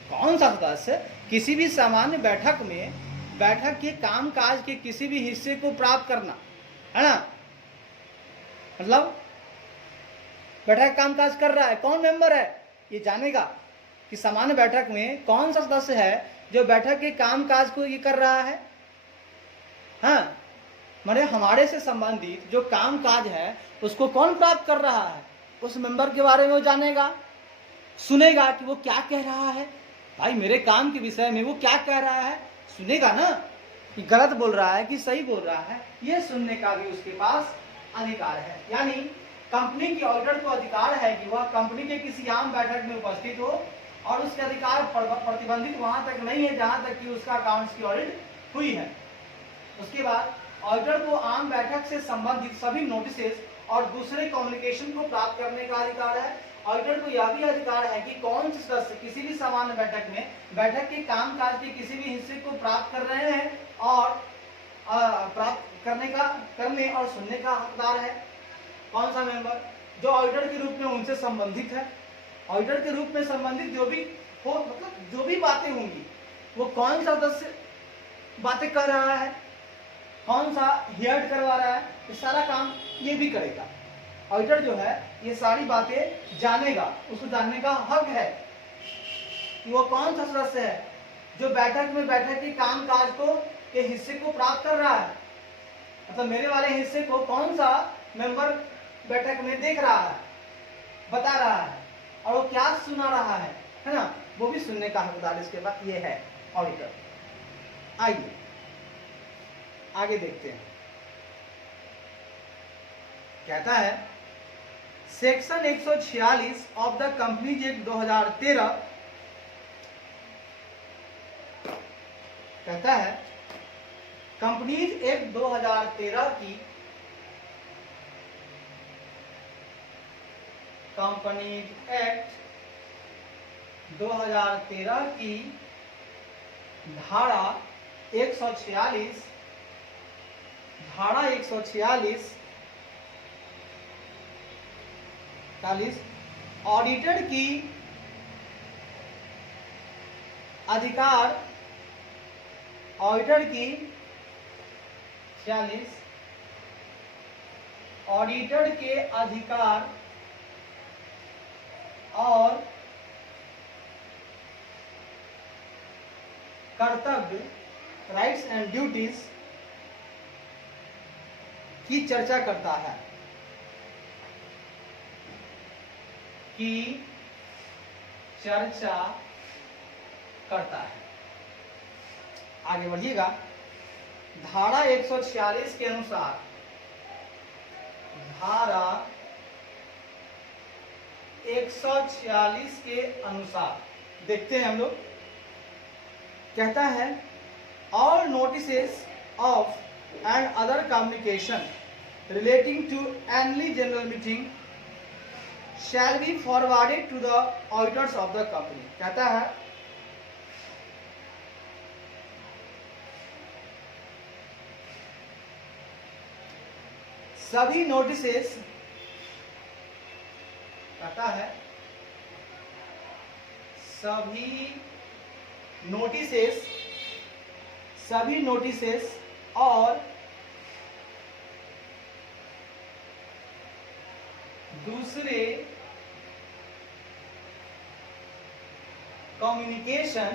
कौन सा सदस्य किसी भी सामान्य बैठक में बैठक के कामकाज के किसी भी हिस्से को प्राप्त करना है ना, मतलब बैठक कामकाज कर रहा है, कौन मेंबर है ये जानेगा कि सामान्य बैठक में कौन सा सदस्य है जो बैठक के कामकाज को ये कर रहा है। हाँ, माने हमारे से संबंधित जो कामकाज है उसको कौन प्राप्त कर रहा है, उस मेंबर के बारे में वो जानेगा, सुनेगा कि वो क्या कह रहा है, भाई मेरे काम के विषय में वो क्या कह रहा है, सुनेगा ना कि गलत बोल रहा है कि सही बोल रहा है। ये सुनने का भी उसके पास अधिकार है। यानी कंपनी की ऑडिटर को अधिकार है कि वह कंपनी के किसी आम बैठक में उपस्थित हो और उसके अधिकार प्रतिबंधित वहां तक नहीं है जहां तक कि उसका अकाउंट्स की ऑडिट हुई है। उसके बाद ऑडिटर को आम बैठक से संबंधित सभी नोटिसेस और दूसरे कम्युनिकेशन को प्राप्त करने का अधिकार है। ऑडिटर को यह भी अधिकार है कि कौन से सदस्य किसी भी सामान्य बैठक में बैठक के कामकाज के किसी भी हिस्से को प्राप्त कर रहे हैं और प्राप्त करने और सुनने का हकदार है। कौन सा मेंबर जो ऑडिटर के रूप में उनसे संबंधित है। ऑडिटर के रूप में संबंधित जो भी हो, मतलब जो भी बातें होंगी वो कौन सा सदस्य बातें कर रहा है, कौन सा हियर करवा रहा है, ये सारा काम ये भी करेगा। ऑडिटर जो है ये सारी बातें जानेगा, उसको जानने का हक है कि वो कौन सा सदस्य है जो बैठक के काम काज को के हिस्से को प्राप्त कर रहा है, मतलब मेरे वाले हिस्से को कौन सा मेंबर बैठक में देख रहा है, बता रहा है और वो क्या सुना रहा है ना, वो भी सुनने का हकदार इसके बाद ये है ऑडिटर। आइए आगे देखते हैं। कहता है section 146 of the companies act 2013 कहता है कंपनीज एक्ट 2013 की कंपनीज एक्ट 2013 की धारा 146 ऑडिटर की अधिकार ऑडिटर के अधिकार और कर्तव्य राइट्स एंड ड्यूटीज की चर्चा करता है आगे बढ़िएगा। धारा 146 के अनुसार देखते हैं हम लोग। कहता है all notices of and other communication relating to annual general meeting shall be forwarded to the auditors of the company. कहता है सभी नोटिसेस और दूसरे कम्युनिकेशन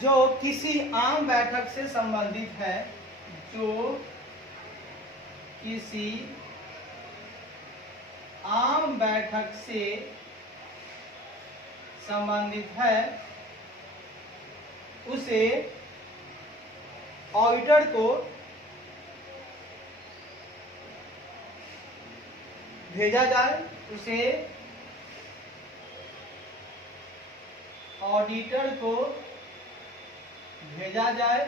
जो किसी आम बैठक से संबंधित है, उसे ऑडिटर को भेजा जाए,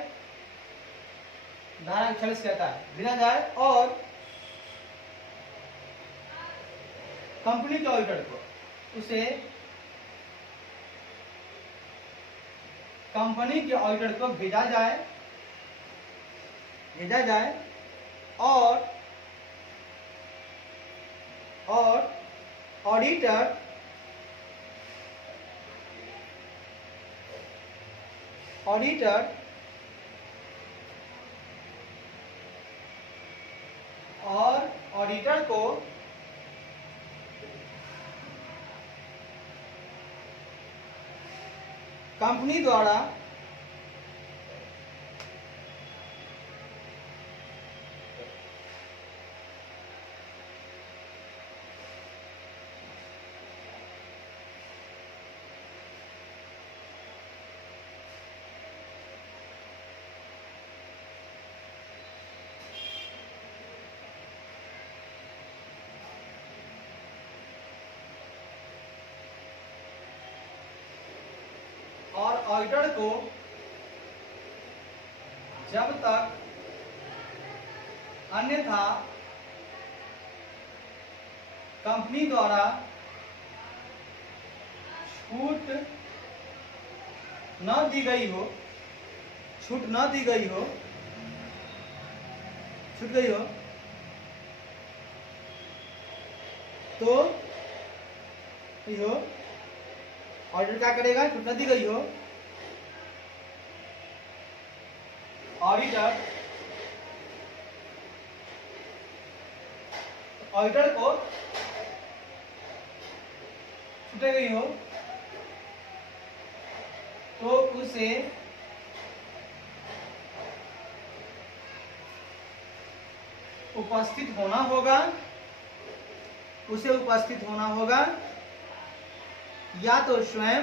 धारा 46 कहता है भेजा जाए और कंपनी के ऑडिटर को भेजा जाए और ऑडिटर को कंपनी द्वारा और ऑडिटर को जब तक अन्यथा कंपनी द्वारा छूट न दी गई हो, छूट न दी गई हो, छूट गई हो, तो ऑडिटर क्या करेगा? छूट न दी गई हो, ऑडिटर को छूट गई हो तो उसे उपस्थित होना होगा, उसे उपस्थित होना होगा, या तो स्वयं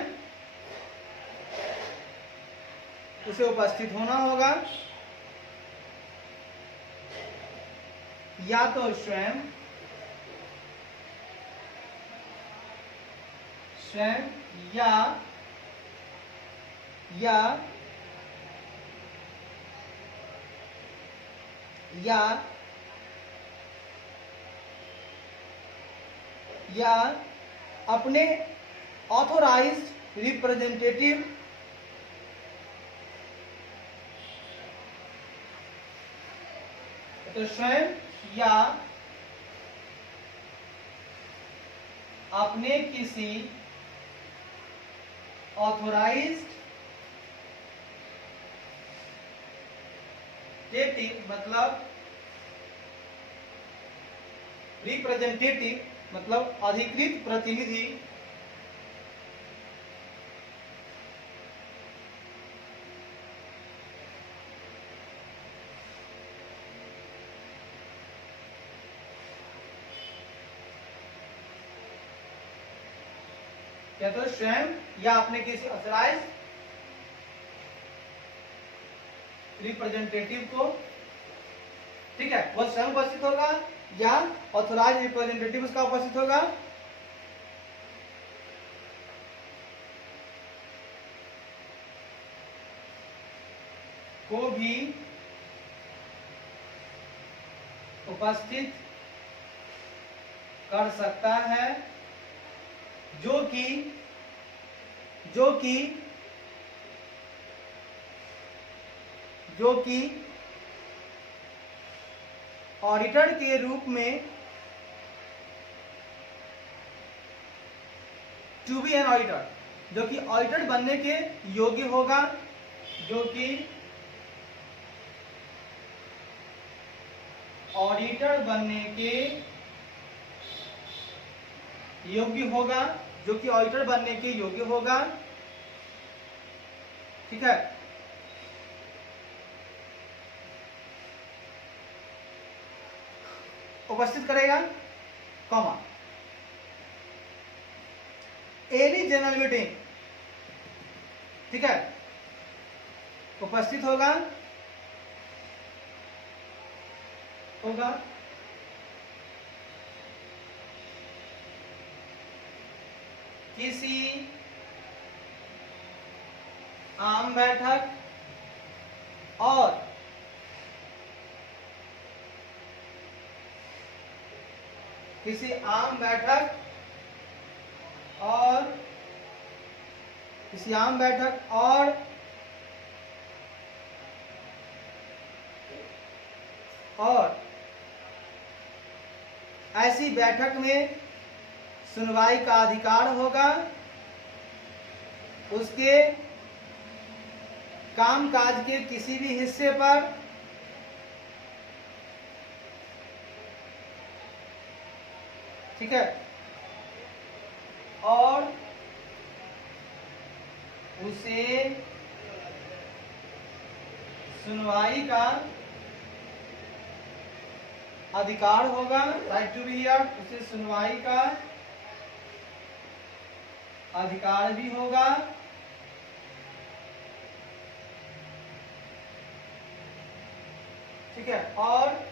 उसे उपस्थित होना होगा, या तो स्वयं या अपने ऑथोराइज्ड रिप्रेजेंटेटिव तो स्वयं या अपने किसी ऑथोराइज्ड मतलब रिप्रेजेंटेटिव मतलब अधिकृत प्रतिनिधि या तो स्वयं या अपने किसी ऑथराइज्ड रिप्रेजेंटेटिव को, ठीक है, वह स्वयं उपस्थित होगा या ऑथराइज्ड रिप्रेजेंटेटिव उसका उपस्थित होगा, को भी उपस्थित कर सकता है, जो कि ऑडिटर के रूप में टू बी एन ऑडिटर, जो कि ऑडिटर बनने के योग्य होगा, जो कि ऑडिटर बनने के योग्य होगा, जो कि ऑडिटर बनने के योग्य होगा, ठीक है। उपस्थित करेगा, कॉमा, एनी जनरल मीटिंग, ठीक है, उपस्थित होगा किसी आम बैठक और ऐसी बैठक में सुनवाई का अधिकार होगा, उसके कामकाज के किसी भी हिस्से पर ठीक है, और उसे सुनवाई का अधिकार होगा, राइट टू बी हियर, उसे सुनवाई का अधिकार भी होगा, ठीक है, और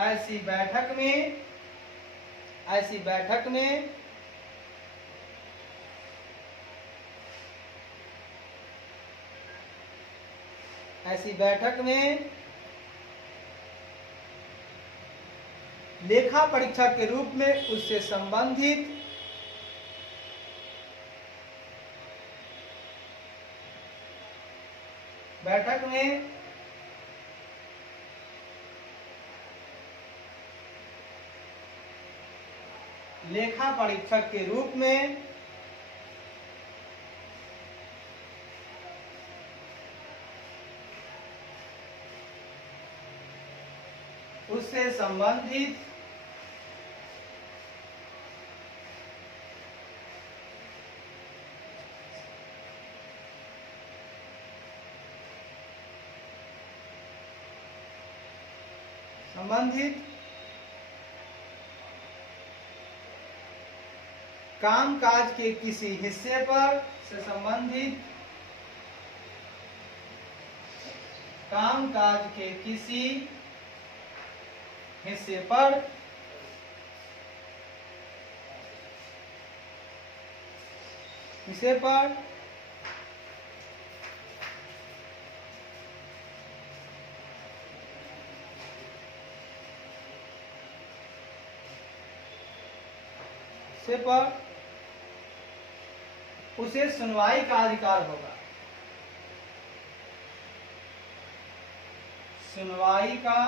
ऐसी बैठक ऐसी बैठक में लेखा परीक्षक के रूप में उससे संबंधित लेखा परीक्षक के रूप में उससे संबंधित कामकाज के किसी हिस्से पर से संबंधित कामकाज के किसी हिस्से पर उसे सुनवाई का अधिकार होगा। सुनवाई का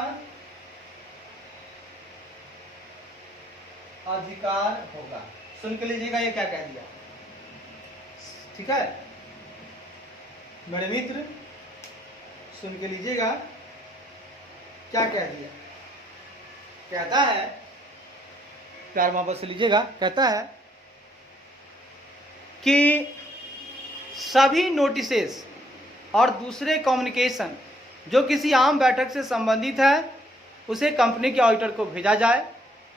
अधिकार होगा। सुन के लीजिएगा ये क्या कह दिया, ठीक है मेरे मित्र, सुन के लीजिएगा क्या कह दिया। कहता है, प्यार मोहब्बत से लीजिएगा, कहता है कि सभी नोटिसेस और दूसरे कम्युनिकेशन जो किसी आम बैठक से संबंधित है उसे कंपनी के ऑडिटर को भेजा जाए।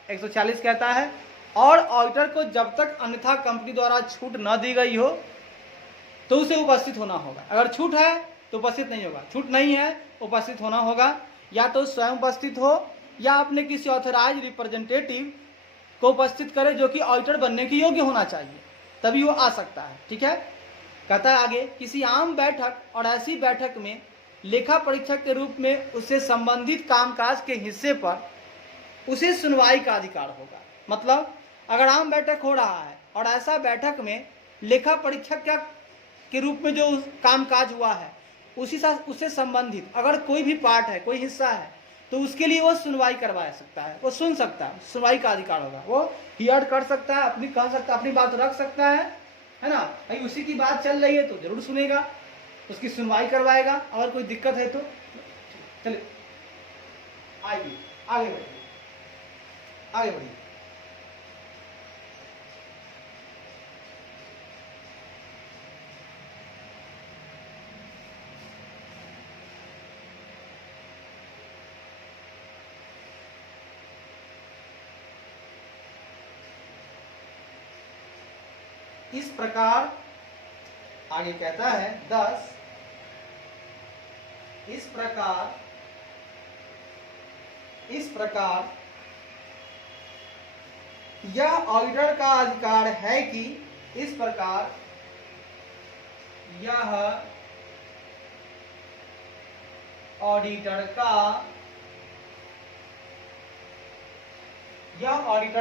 140 कहता है, और ऑडिटर को जब तक अन्यथा कंपनी द्वारा छूट न दी गई हो तो उसे उपस्थित होना होगा। अगर छूट है तो उपस्थित नहीं होगा, छूट नहीं है उपस्थित होना होगा। या तो स्वयं उपस्थित हो या अपने किसी ऑथराइज रिप्रेजेंटेटिव को उपस्थित करे जो कि ऑडिटर बनने के योग्य होना चाहिए, तभी वो आ सकता है। ठीक है, कहता है आगे, किसी आम बैठक और ऐसी बैठक में लेखा परीक्षक के रूप में उससे संबंधित कामकाज के हिस्से पर उसे सुनवाई का अधिकार होगा। मतलब अगर आम बैठक हो रहा है और ऐसा बैठक में लेखा परीक्षक के रूप में जो कामकाज हुआ है उससे संबंधित अगर कोई भी पार्ट है, कोई हिस्सा है, तो उसके लिए वो सुनवाई करवा सकता है, वो सुन सकता है, सुनवाई का अधिकार होगा। वो हियर कर सकता है, अपनी कह सकता है, अपनी बात रख सकता है ना। भाई उसी की बात चल रही है तो जरूर सुनेगा, उसकी सुनवाई करवाएगा। अगर कोई दिक्कत है तो चलिए आइए आगे बढ़िए, आगे बढ़िए। इस प्रकार आगे कहता है 10, इस प्रकार यह ऑडिटर का अधिकार है कि इस प्रकार यह ऑडिटर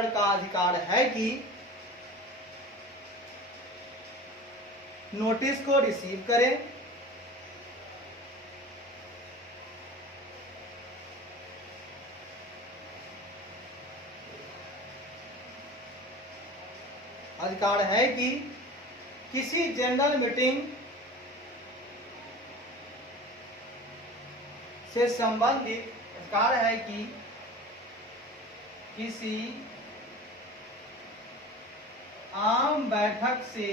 का अधिकार है कि नोटिस को रिसीव करें, अधिकार है कि किसी जनरल मीटिंग से संबंधित, अधिकार है कि किसी आम बैठक से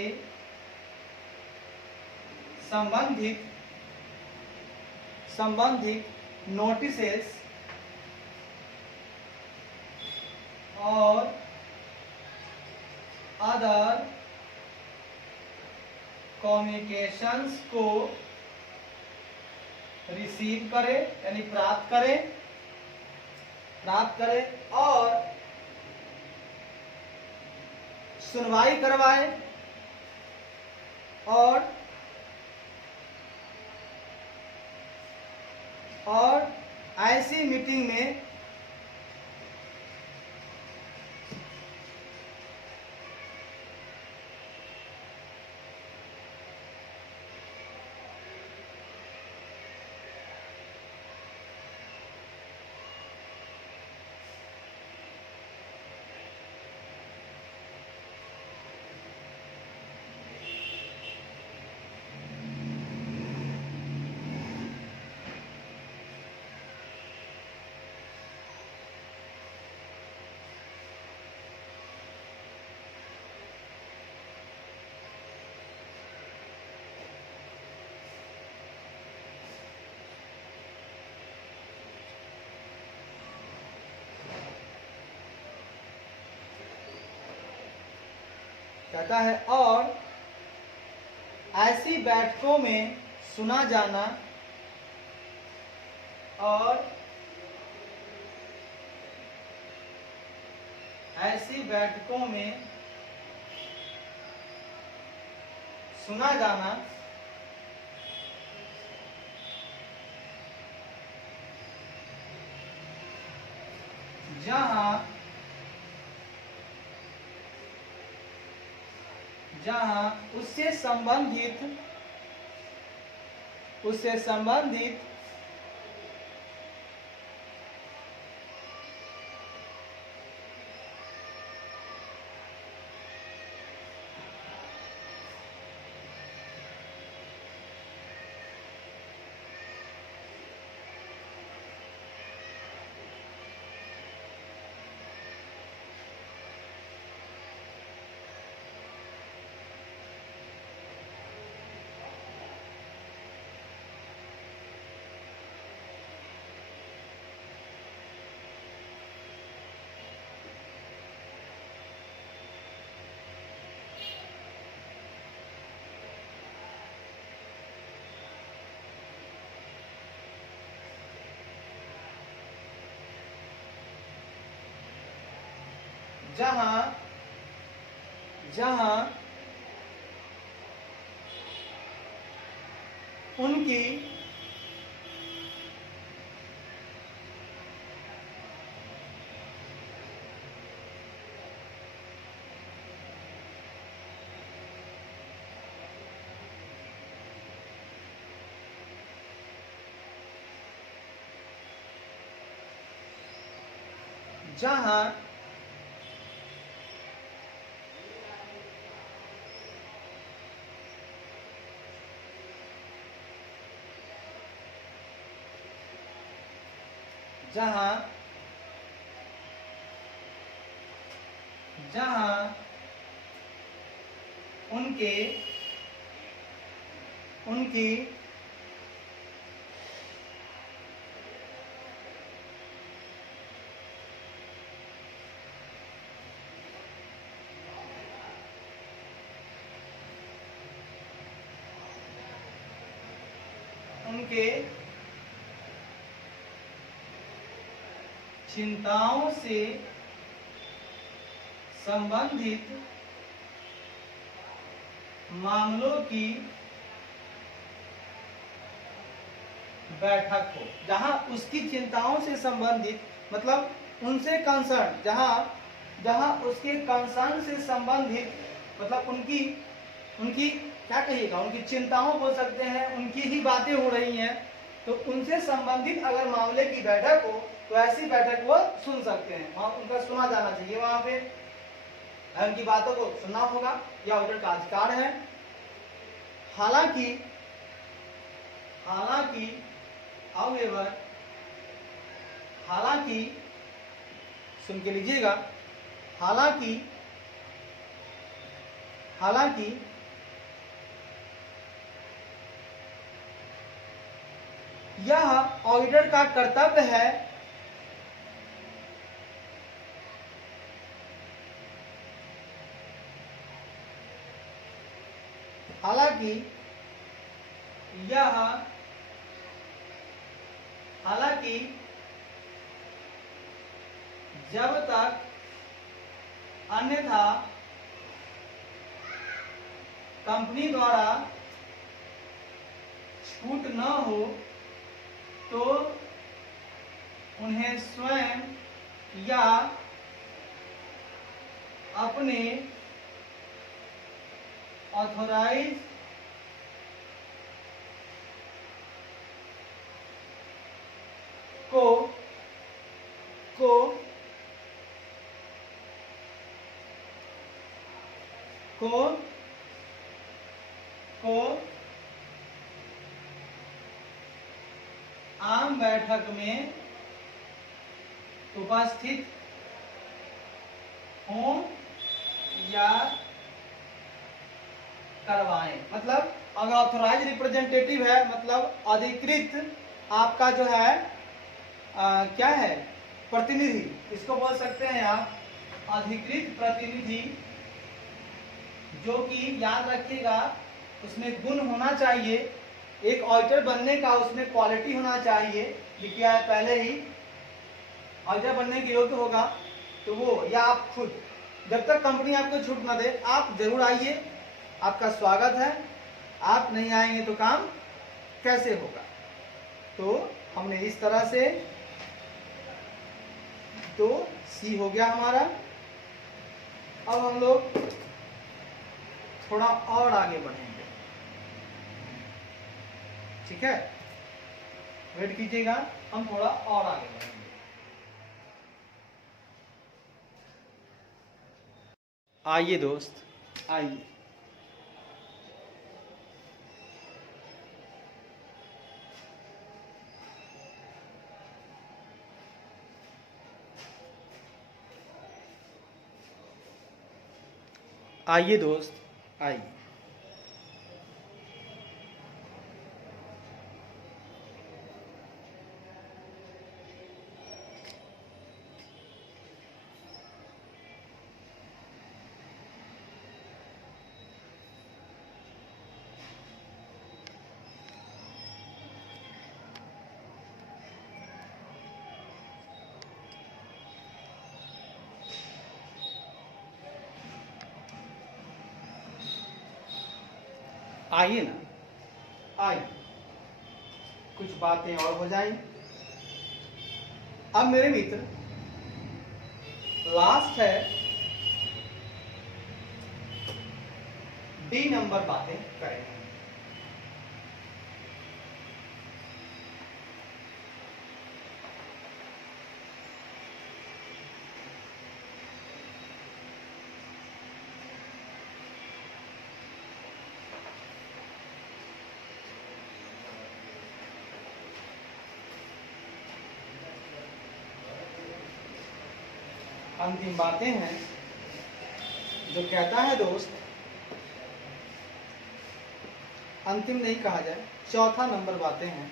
संबंधित नोटिसेस और अदर कम्युनिकेशंस को रिसीव करे, यानी प्राप्त करे और सुनवाई करवाए और ऐसी मीटिंग में कहता है और ऐसी बैठकों में सुना जाना और ऐसी बैठकों में सुना जाना जहां उससे संबंधित जहां उनकी जहां जहां जहां उनकी चिंताओं से संबंधित मामलों की बैठक हो। जहां उसकी चिंताओं से संबंधित मतलब उनसे कंसर्न, जहां उसके कंसर्न से संबंधित मतलब उनकी क्या कहिएगा, उनकी चिंताओं बोल सकते हैं, उनकी ही बातें हो रही हैं, तो उनसे संबंधित अगर मामले की बैठक हो तो ऐसी बैठक वो सुन सकते हैं, वहां उनका सुना जाना चाहिए, वहां पे उनकी बातों को सुनना होगा, यह ऑडिटर का अधिकार है। हालांकि सुन के लीजिएगा, हालांकि यह ऑडिटर का कर्तव्य है हालांकि जब तक अन्यथा कंपनी द्वारा छूट न हो तो उन्हें स्वयं या अपने ऑथोराइज को आम बैठक में उपस्थित हों या करवाएं। मतलब अगर ऑथोराइज रिप्रेजेंटेटिव है, मतलब अधिकृत आपका जो है क्या है, प्रतिनिधि, इसको बोल सकते हैं आप अधिकृत प्रतिनिधि, जो कि याद रखिएगा उसमें गुण होना चाहिए, एक ऑडिटर बनने का उसमें क्वालिटी होना चाहिए, लिखा है पहले ही, ऑडिटर बनने के योग्य होगा तो वो, या आप खुद, जब तक कंपनी आपको छूट ना दे आप जरूर आइए, आपका स्वागत है। आप नहीं आएंगे तो काम कैसे होगा। तो हमने इस तरह से, तो सी हो गया हमारा। अब हम लोग थोड़ा और आगे बढ़ेंगे, ठीक है, वेट कीजिएगा, हम थोड़ा और आगे बढ़ेंगे। आइए दोस्त, आइए। आइए दोस्त, आइए। आइए ना, आइए, कुछ बातें और हो जाएं। अब मेरे मित्र, लास्ट है डी नंबर बातें करेंगे। अंतिम बातें हैं जो कहता है दोस्त, अंतिम नहीं कहा जाए, चौथा नंबर बातें हैं,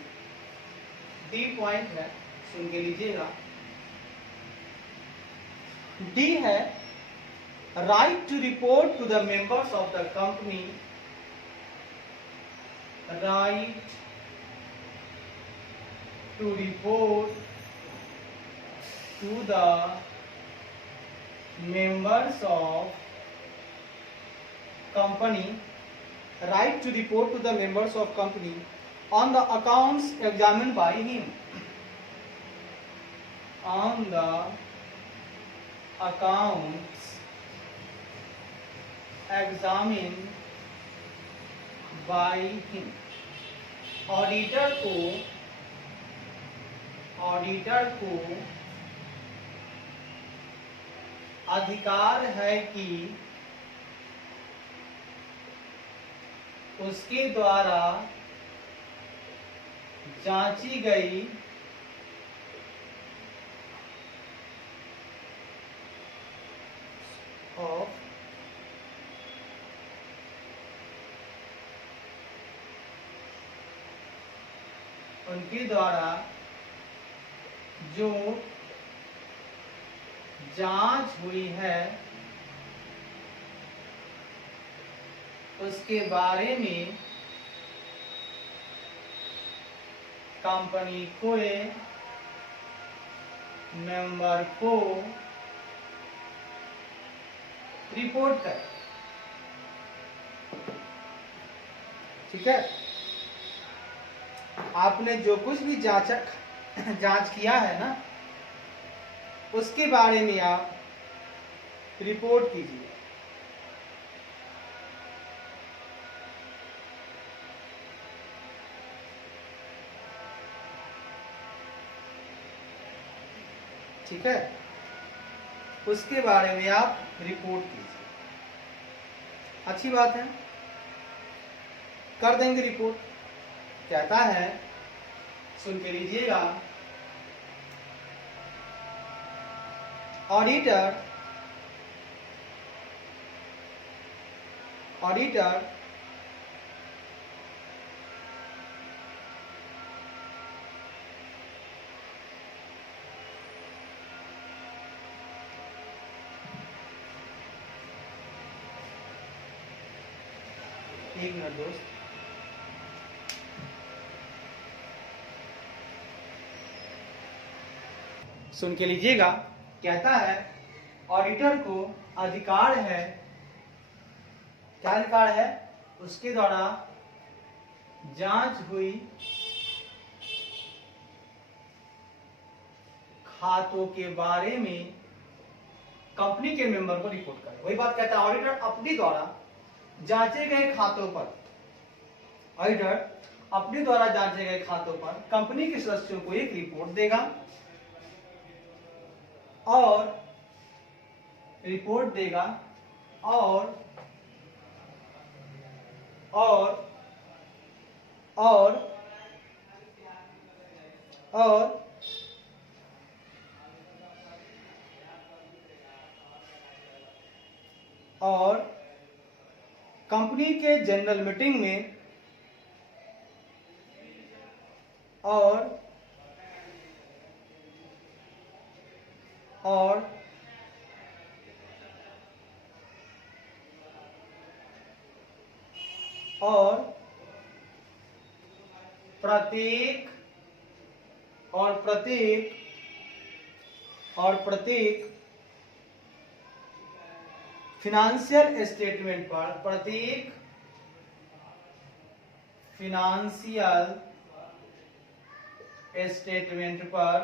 डी पॉइंट है, सुन के लीजिएगा। डी है right to report to the members of the company, right to report to the members of company, right to report to the members of company on the accounts examined by him, on the accounts examined by him। Auditor को अधिकार है कि उसके द्वारा जांची गई उनके द्वारा जो जांच हुई है उसके बारे में कंपनी को मेंबर को रिपोर्ट कर। ठीक है। आपने जो कुछ भी जांच किया है ना, उसके बारे में आप रिपोर्ट कीजिए। ठीक है, उसके बारे में आप रिपोर्ट कीजिए। अच्छी बात है, कर देंगे रिपोर्ट। कहता है, सुन के लीजिएगा, ऑडिटर एक मिनट दोस्त, सुन के लीजिएगा। कहता है, ऑडिटर को अधिकार है, क्या अधिकार है, उसके द्वारा जांच हुई खातों के बारे में कंपनी के मेंबर को रिपोर्ट करे। वही बात कहता है, ऑडिटर अपने द्वारा जांचे गए खातों पर, ऑडिटर अपने द्वारा जांचे गए खातों पर कंपनी के सदस्यों को एक रिपोर्ट देगा और और और और और और कंपनी के जनरल मीटिंग में और प्रत्येक फिनेंशियल स्टेटमेंट पर, प्रत्येक फिनेंशियल स्टेटमेंट पर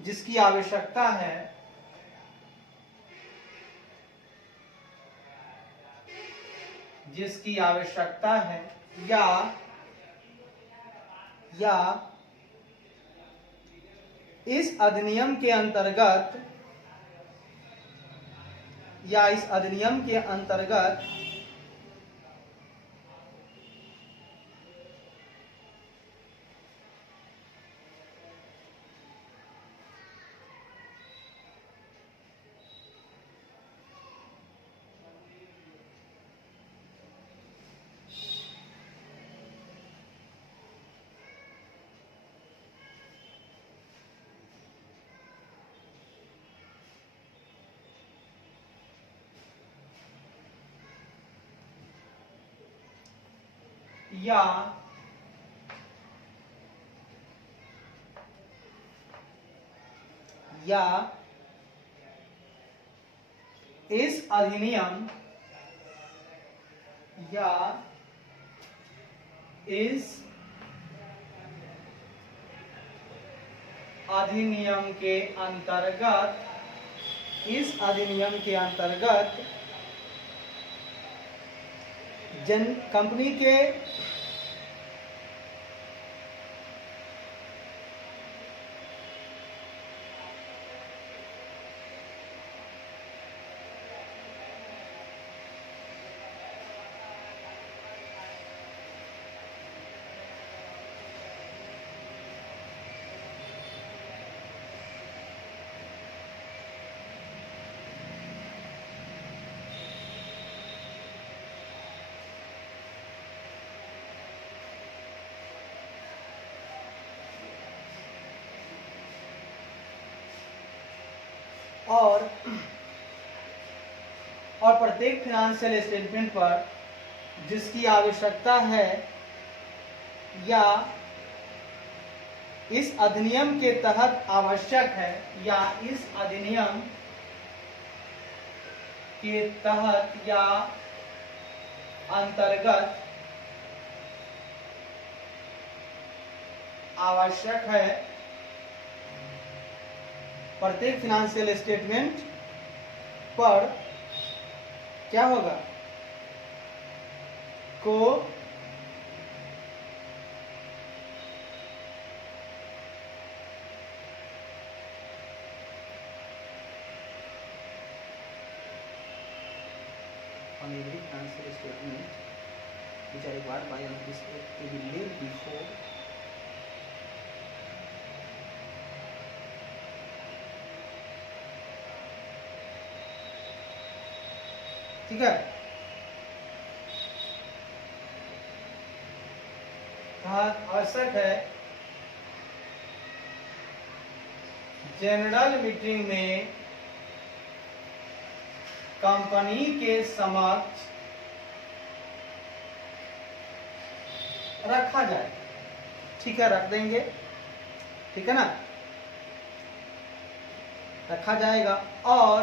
जिसकी आवश्यकता है, या इस अधिनियम के अंतर्गत या इस अधिनियम के अंतर्गत कंपनी के और प्रत्येक फाइनेंशियल स्टेटमेंट पर जिसकी आवश्यकता है या इस अधिनियम के तहत आवश्यक है, या इस अधिनियम के तहत या अंतर्गत आवश्यक है प्रत्येक फिनेंशियल स्टेटमेंट पर क्या होगा, को on every financial statement which are required by this to be laid before ठीक है। आवश्यक है जनरल मीटिंग में कंपनी के समक्ष रखा जाए। ठीक है, रख देंगे, ठीक है ना, रखा जाएगा। और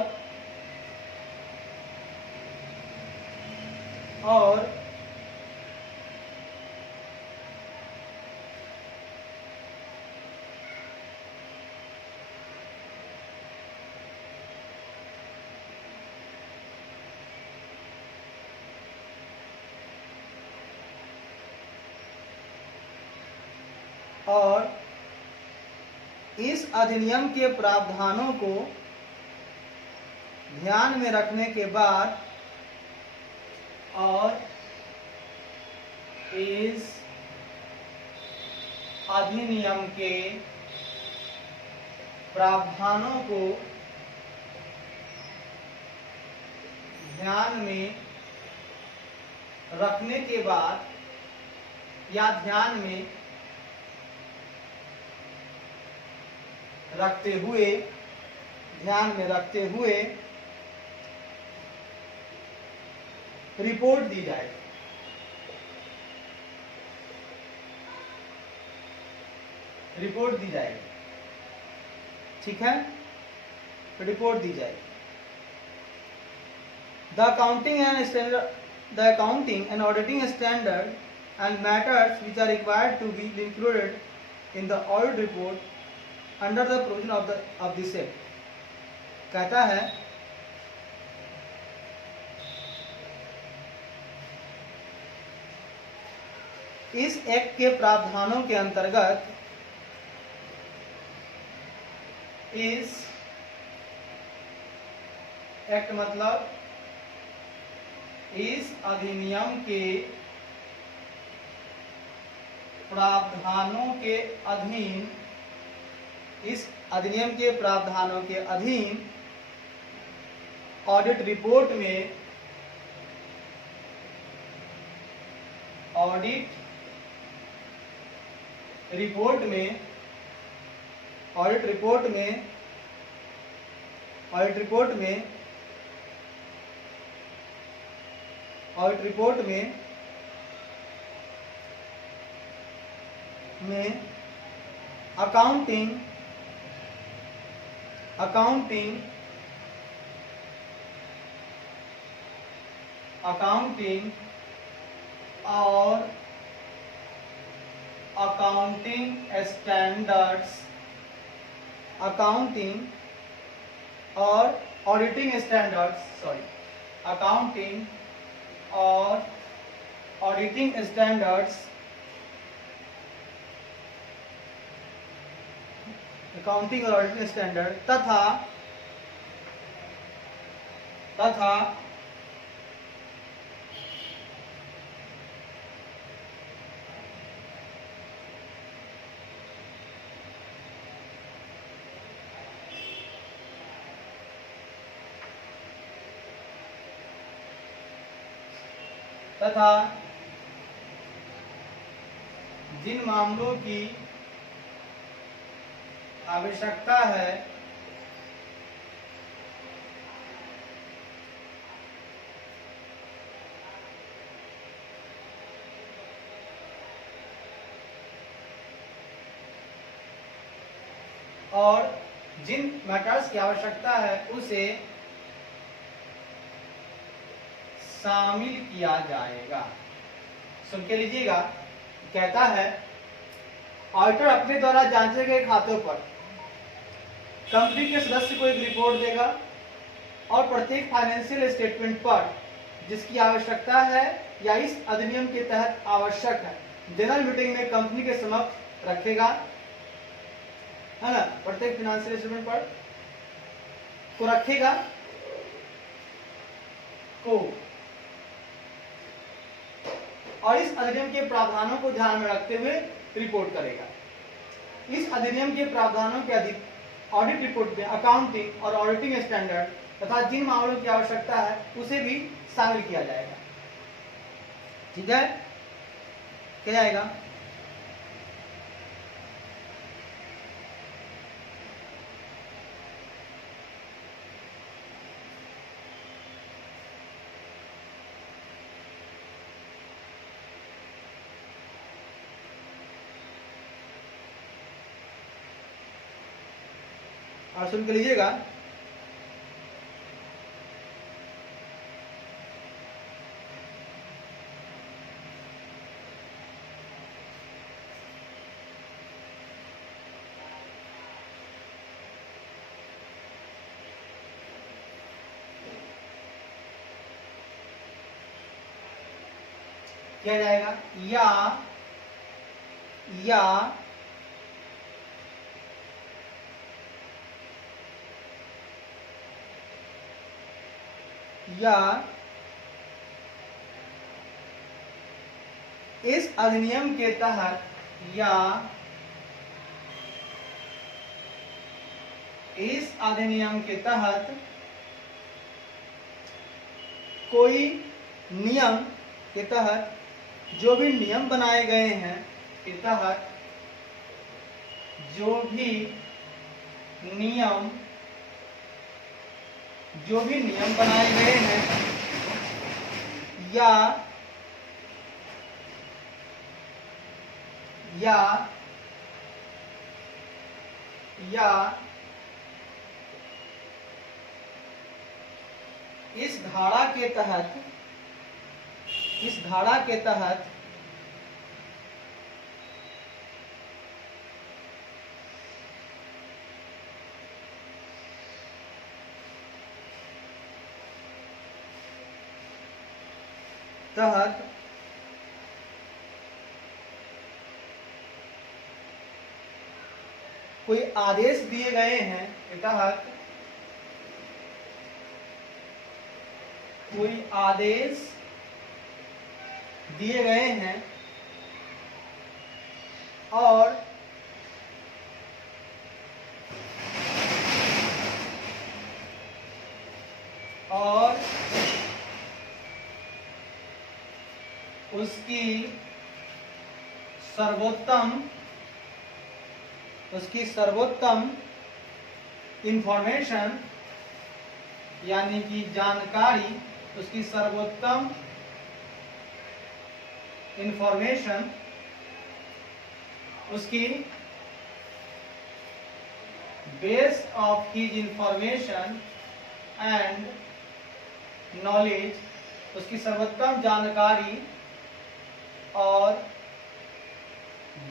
इस अधिनियम के प्रावधानों को ध्यान में रखने के बाद और इस अधिनियम के प्रावधानों को ध्यान में रखने के बाद या ध्यान में रखते हुए रिपोर्ट दी जाए। रिपोर्ट दी जाएगी, ठीक है, रिपोर्ट दी जाएगी। The accounting and auditing standard and matters which are required to be included in the audit report under the provision of this act, कहता है इस एक्ट के प्रावधानों के अंतर्गत इस एक्ट मतलब इस अधिनियम के प्रावधानों के अधीन, इस अधिनियम के प्रावधानों के अधीन ऑडिट रिपोर्ट में ऑडिट रिपोर्ट में अकाउंटिंग और ऑडिटिंग स्टैंडर्ड तथा जिन मामलों की आवश्यकता है और जिन मैटर्स की आवश्यकता है उसे शामिल किया जाएगा। सुन के लीजिएगा, कहता है ऑडिटर अपने द्वारा जांचे गए खातों पर कंपनी के सदस्य को एक रिपोर्ट देगा और प्रत्येक फाइनेंशियल स्टेटमेंट पर जिसकी आवश्यकता है या इस अधिनियम के तहत आवश्यक है जनरल मीटिंग में कंपनी के समक्ष रखेगा, है ना। प्रत्येक फाइनेंशियल स्टेटमेंट पर को रखेगा को और इस अधिनियम के प्रावधानों को ध्यान में रखते हुए रिपोर्ट करेगा। इस अधिनियम के प्रावधानों के अधिक ऑडिट रिपोर्ट में अकाउंटिंग और ऑडिटिंग स्टैंडर्ड तथा जिन मामलों की आवश्यकता है उसे भी शामिल किया जाएगा। ठीक है, क्या जाएगा? और सुन के लीजिएगा, क्या जाएगा? या इस अधिनियम के तहत या इस अधिनियम के तहत कोई नियम के तहत जो भी नियम बनाए गए हैं के तहत जो भी नियम बनाए गए हैं या इस धारा के तहत कोई आदेश दिए गए हैं के तहत कोई आदेश दिए गए हैं और उसकी सर्वोत्तम इंफॉर्मेशन यानी कि जानकारी, उसकी सर्वोत्तम इंफॉर्मेशन, उसकी base of his information and knowledge, उसकी सर्वोत्तम जानकारी और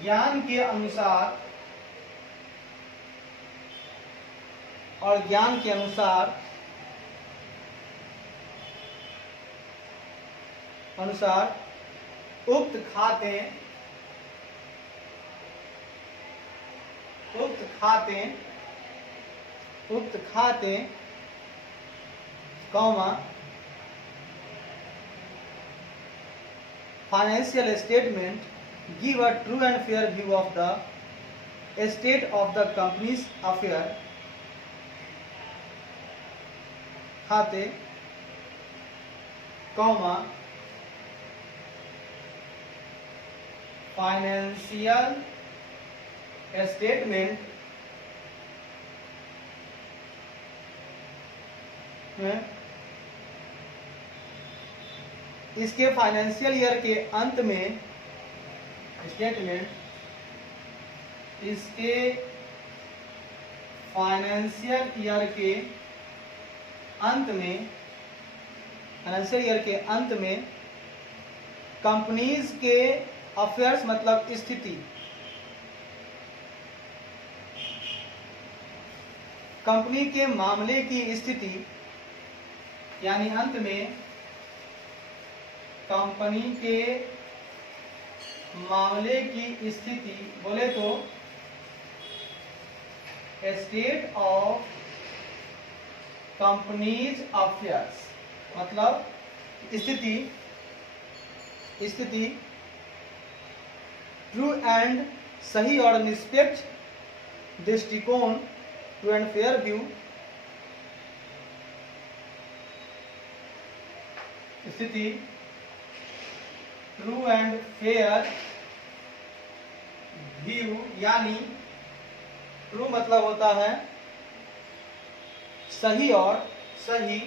ज्ञान के अनुसार उक्त खाते financial statement give a true and fair view of the state of the company's affair, खाते फाइनेंशियल स्टेटमेंट में इसके फाइनेंशियल ईयर के अंत में स्टेटमेंट इसके फाइनेंशियल ईयर के अंत में फाइनेंशियल ईयर के अंत में कंपनीज के अफेयर्स मतलब स्थिति, कंपनी के मामले की स्थिति, यानी अंत में कंपनी के मामले की स्थिति बोले तो स्टेट ऑफ कंपनीज अफेयर्स मतलब स्थिति ट्रू एंड सही और निष्पक्ष दृष्टिकोण, ट्रू एंड फेयर व्यू, स्थिति ट्रू एंड फेयर व्यू, यानी ट्रू मतलब होता है सही और सही,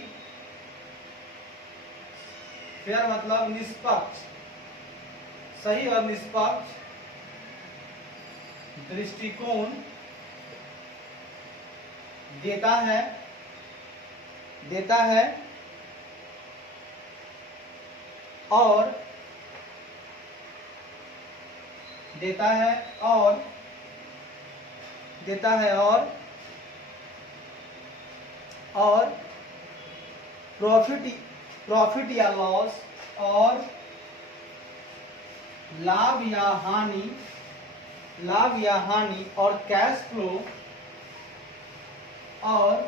फेयर मतलब निष्पक्ष, सही और निष्पक्ष दृष्टिकोण देता है और प्रॉफिट या लॉस और लाभ या हानि और कैश फ्लो और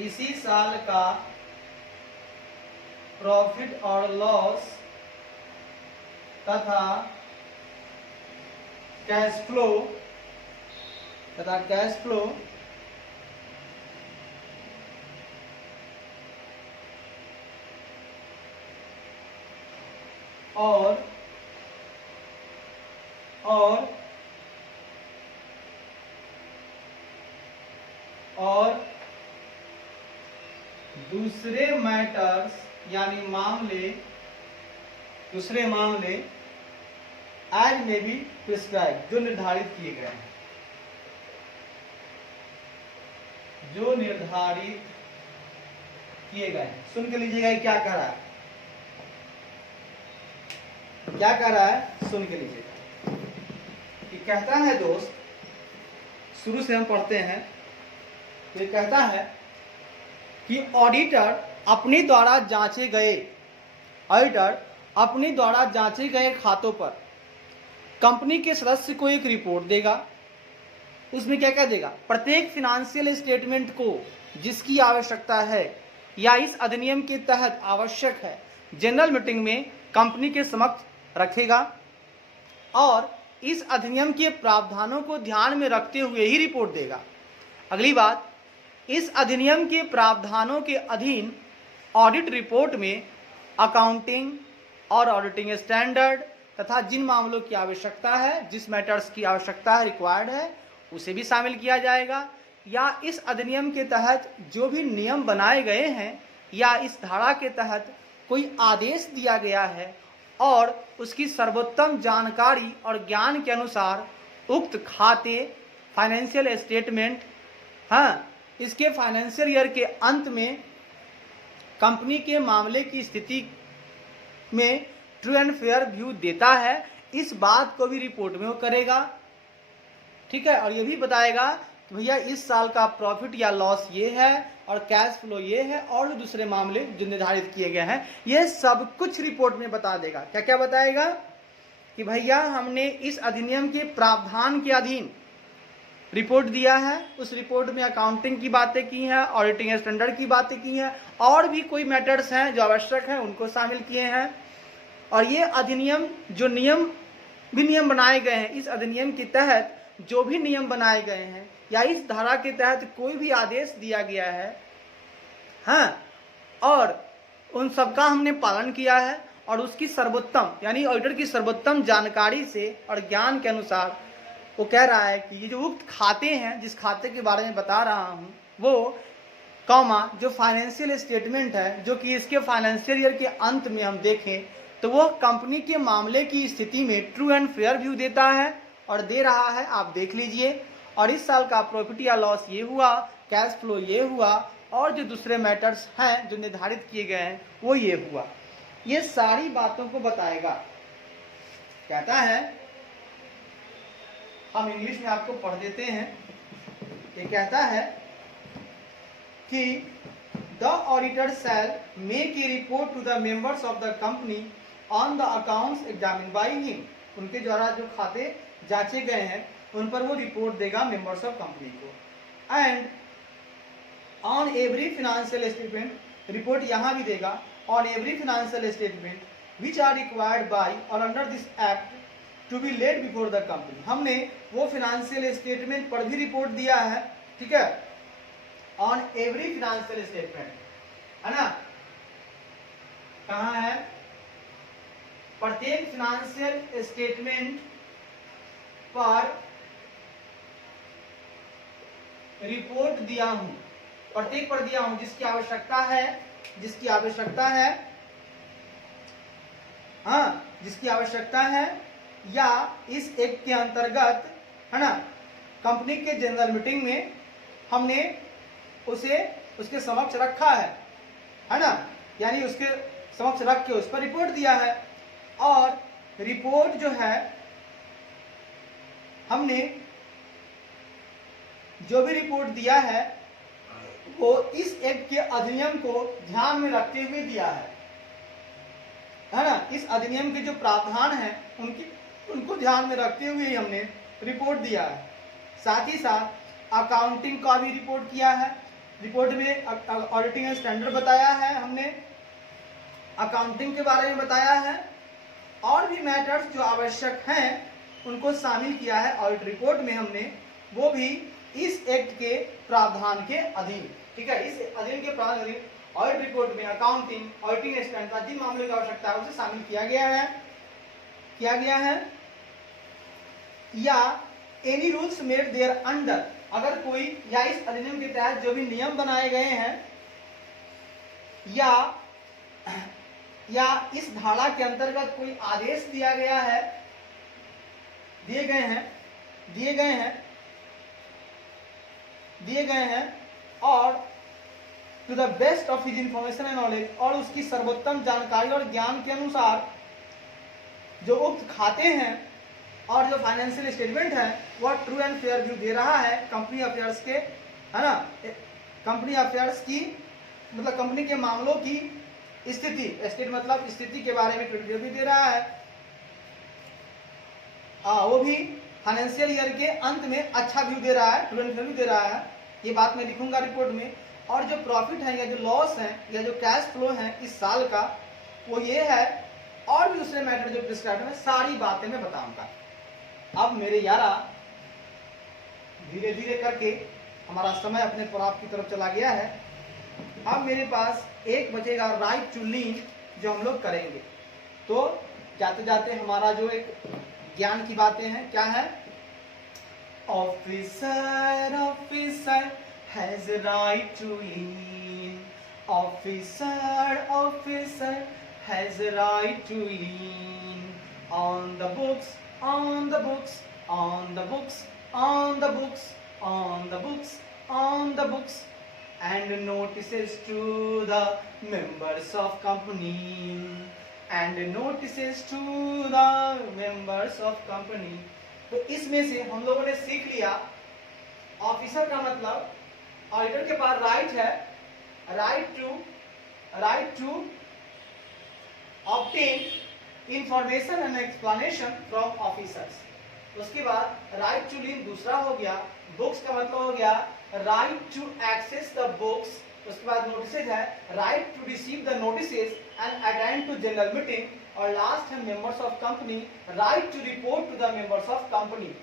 इसी साल का प्रॉफिट और लॉस तथा कैश फ्लो और दूसरे मैटर्स यानी दूसरे मामले एज में भी प्रिस्क्राइब जो निर्धारित किए गए हैं, सुन के लीजिएगा क्या कह रहा है, सुन के लीजिएगा कि कहता है दोस्त, शुरू से हम पढ़ते हैं, ये कहता है कि ऑडिटर अपने द्वारा जांचे गए खातों पर कंपनी के सदस्य को एक रिपोर्ट देगा। उसमें क्या क्या देगा? प्रत्येक फिनेंशियल स्टेटमेंट को जिसकी आवश्यकता है या इस अधिनियम के तहत आवश्यक है जनरल मीटिंग में कंपनी के समक्ष रखेगा और इस अधिनियम के प्रावधानों को ध्यान में रखते हुए ही रिपोर्ट देगा। अगली बात, इस अधिनियम के प्रावधानों के अधीन ऑडिट रिपोर्ट में अकाउंटिंग और ऑडिटिंग स्टैंडर्ड तथा जिन मामलों की आवश्यकता है, जिस मैटर्स की आवश्यकता है, रिक्वायर्ड है, उसे भी शामिल किया जाएगा। या इस अधिनियम के तहत जो भी नियम बनाए गए हैं या इस धारा के तहत कोई आदेश दिया गया है और उसकी सर्वोत्तम जानकारी और ज्ञान के अनुसार उक्त खाते फाइनेंशियल स्टेटमेंट इसके फाइनेंशियल ईयर के अंत में कंपनी के मामले की स्थिति में ट्रू एंड फेयर व्यू देता है, इस बात को भी रिपोर्ट में वो करेगा। ठीक है, और ये भी बताएगा कि भैया इस साल का प्रॉफिट या लॉस ये है और कैश फ्लो ये है और भी दूसरे मामले जो निर्धारित किए गए हैं, ये सब कुछ रिपोर्ट में बता देगा। क्या क्या बताएगा कि भैया हमने इस अधिनियम के प्रावधान के अधीन रिपोर्ट दिया है, उस रिपोर्ट में अकाउंटिंग की बातें की हैं, ऑडिटिंग स्टैंडर्ड की बातें की हैं और भी कोई मैटर्स हैं जो आवश्यक हैं उनको शामिल किए हैं। और ये अधिनियम जो नियम बनाए गए हैं, इस अधिनियम के तहत जो भी नियम बनाए गए हैं या इस धारा के तहत कोई भी आदेश दिया गया है और उन सबका हमने पालन किया है और उसकी सर्वोत्तम यानी ऑडिटर की सर्वोत्तम जानकारी से और ज्ञान के अनुसार वो कह रहा है कि ये जो उक्त खाते हैं, जिस खाते के बारे में बता रहा हूँ, वो कॉमा जो फाइनेंशियल स्टेटमेंट है जो कि इसके फाइनेंशियल ईयर के अंत में हम देखें तो वो कंपनी के मामले की स्थिति में ट्रू एंड फेयर व्यू देता है और दे रहा है, आप देख लीजिए। और इस साल का प्रॉफिट या लॉस ये हुआ, कैश फ्लो ये हुआ, और जो दूसरे मैटर्स हैं जो निर्धारित किए गए हैं वो ये हुआ। ये सारी बातों को बताएगा। कहता है, हम इंग्लिश में आपको पढ़ देते हैं। ये कहता है कि the auditor shall make a report to the members of the company on the accounts examined by him. उनके द्वारा जो खाते जांचे गए हैं उन पर वो रिपोर्ट देगा मेंबर्स ऑफ कंपनी को। And on every financial statement, report यहाँ भी देगा, on every financial statement which are required by और under this act to be laid before the company. हमने वो फाइनेंशियल स्टेटमेंट पर भी रिपोर्ट दिया है, ठीक है, ऑन एवरी फाइनेंशियल स्टेटमेंट, है ना। कहाँ है? प्रत्येक फाइनेंशियल स्टेटमेंट पर रिपोर्ट दिया हूं, प्रत्येक पर दिया हूं जिसकी आवश्यकता है, जिसकी आवश्यकता है, हाँ, जिसकी आवश्यकता है या इस एक्ट के अंतर्गत, है ना, कंपनी के जनरल मीटिंग में हमने उसे उसके समक्ष रखा है ना, यानी उसके समक्ष रख के उस पर रिपोर्ट दिया है। और रिपोर्ट जो है हमने जो भी रिपोर्ट दिया है वो इस एक्ट के अधिनियम को ध्यान में रखते हुए दिया है ना। इस अधिनियम के जो प्रावधान हैं उनको ध्यान में रखते हुए ही हमने रिपोर्ट दिया है। साथ ही साथ अकाउंटिंग का भी रिपोर्ट किया है। रिपोर्ट में ऑडिटिंग स्टैंडर्ड बताया है, हमने अकाउंटिंग के बारे में बताया है, और भी मैटर्स जो आवश्यक हैं उनको शामिल किया है ऑडिट रिपोर्ट में हमने, वो भी इस एक्ट के प्रावधान के अधीन, ठीक है, इस अधीन के प्रावधान अधीन ऑडिट रिपोर्ट में अकाउंटिंग, ऑडिटिंग स्टैंडर्ड जिन मामलों की आवश्यकता है उसे शामिल किया गया है। या any rules made thereunder, अगर कोई या इस अधिनियम के तहत जो भी नियम बनाए गए हैं या इस धारा के अंतर्गत कोई आदेश दिया गया है, दिए गए हैं और to the best of his information and knowledge, और उसकी सर्वोत्तम जानकारी और ज्ञान के अनुसार जो उक्त खाते हैं और जो फाइनेंशियल स्टेटमेंट है वह ट्रू एंड फेयर व्यू दे रहा है कंपनी अफेयर्स के, है ना, कंपनी अफेयर्स की, मतलब कंपनी के मामलों की स्थिति, स्टेट मतलब स्थिति के बारे में ट्रू भी दे रहा है। वो भी फाइनेंशियल ईयर के अंत में अच्छा व्यू दे रहा है, ट्रू एंड फेयर व्यू दे रहा है। ये बात मैं लिखूंगा रिपोर्ट में। और जो प्रॉफिट है या जो लॉस है या जो कैश फ्लो है इस साल का वो ये है, और भी दूसरे मैटर जो प्रिस्क्राइब है, सारी बातें मैं बताऊंगा। अब मेरे यारा धीरे धीरे करके हमारा समय अपने प्राप्त की तरफ चला गया है। अब मेरे पास एक बचेगा राइट टू लीन जो हम लोग करेंगे। तो जाते जाते हमारा जो एक ज्ञान की बातें हैं, क्या है? Officer officer has right to lien, officer officer has right to lien on the books, on the books, on the books, on the books, on the books, on the books, and notices to the members of company, and notices to the members of company। तो इसमें से हम लोगों ने सीख लिया ऑफिसर का मतलब, ऑडिटर के पास राइट है, right to obtain information and explanation from officers. उसके बाद राइट टू लीन दूसरा हो गया। बुक्स का मतलब हो गया right to access the books. उसके बाद नोटिसेज है right to receive the notices and attend to general meeting. और लास्ट है members of company, right to report to the members of company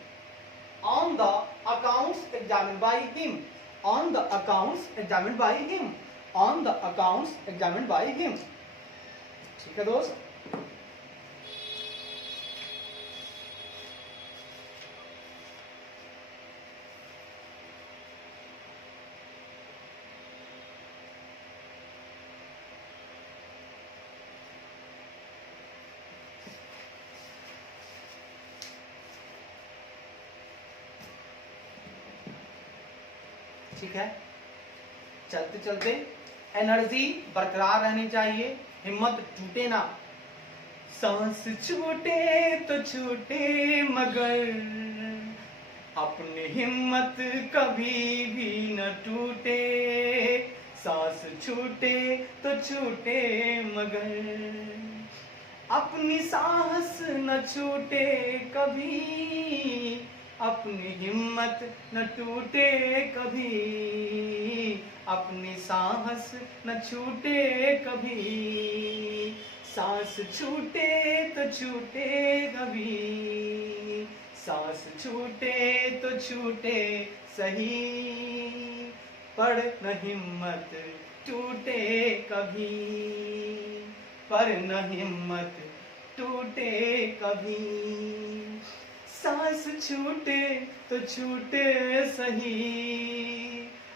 on the accounts examined by him, on the accounts examined by him, on the accounts examined by him. ठीक है दोस्त, ठीक है, चलते चलते एनर्जी बरकरार रहनी चाहिए, हिम्मत टूटे ना। सांस छूटे तो छूटे मगर अपनी हिम्मत कभी भी न टूटे। सांस छूटे तो छूटे मगर अपनी सांस न छूटे कभी, अपनी हिम्मत न टूटे कभी, अपनी सांस न छूटे कभी। सांस छूटे तो छूटे कभी, सांस छूटे तो छूटे सही, पर न हिम्मत टूटे कभी, पर न हिम्मत टूटे कभी। सांस छूटे तो छूटे सही,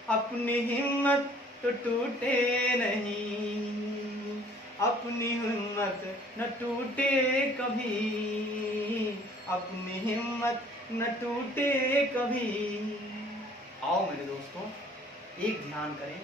अपनी हिम्मत तो टूटे नहीं, अपनी हिम्मत न टूटे कभी, अपनी हिम्मत न टूटे कभी। आओ मेरे दोस्तों, एक ध्यान करें।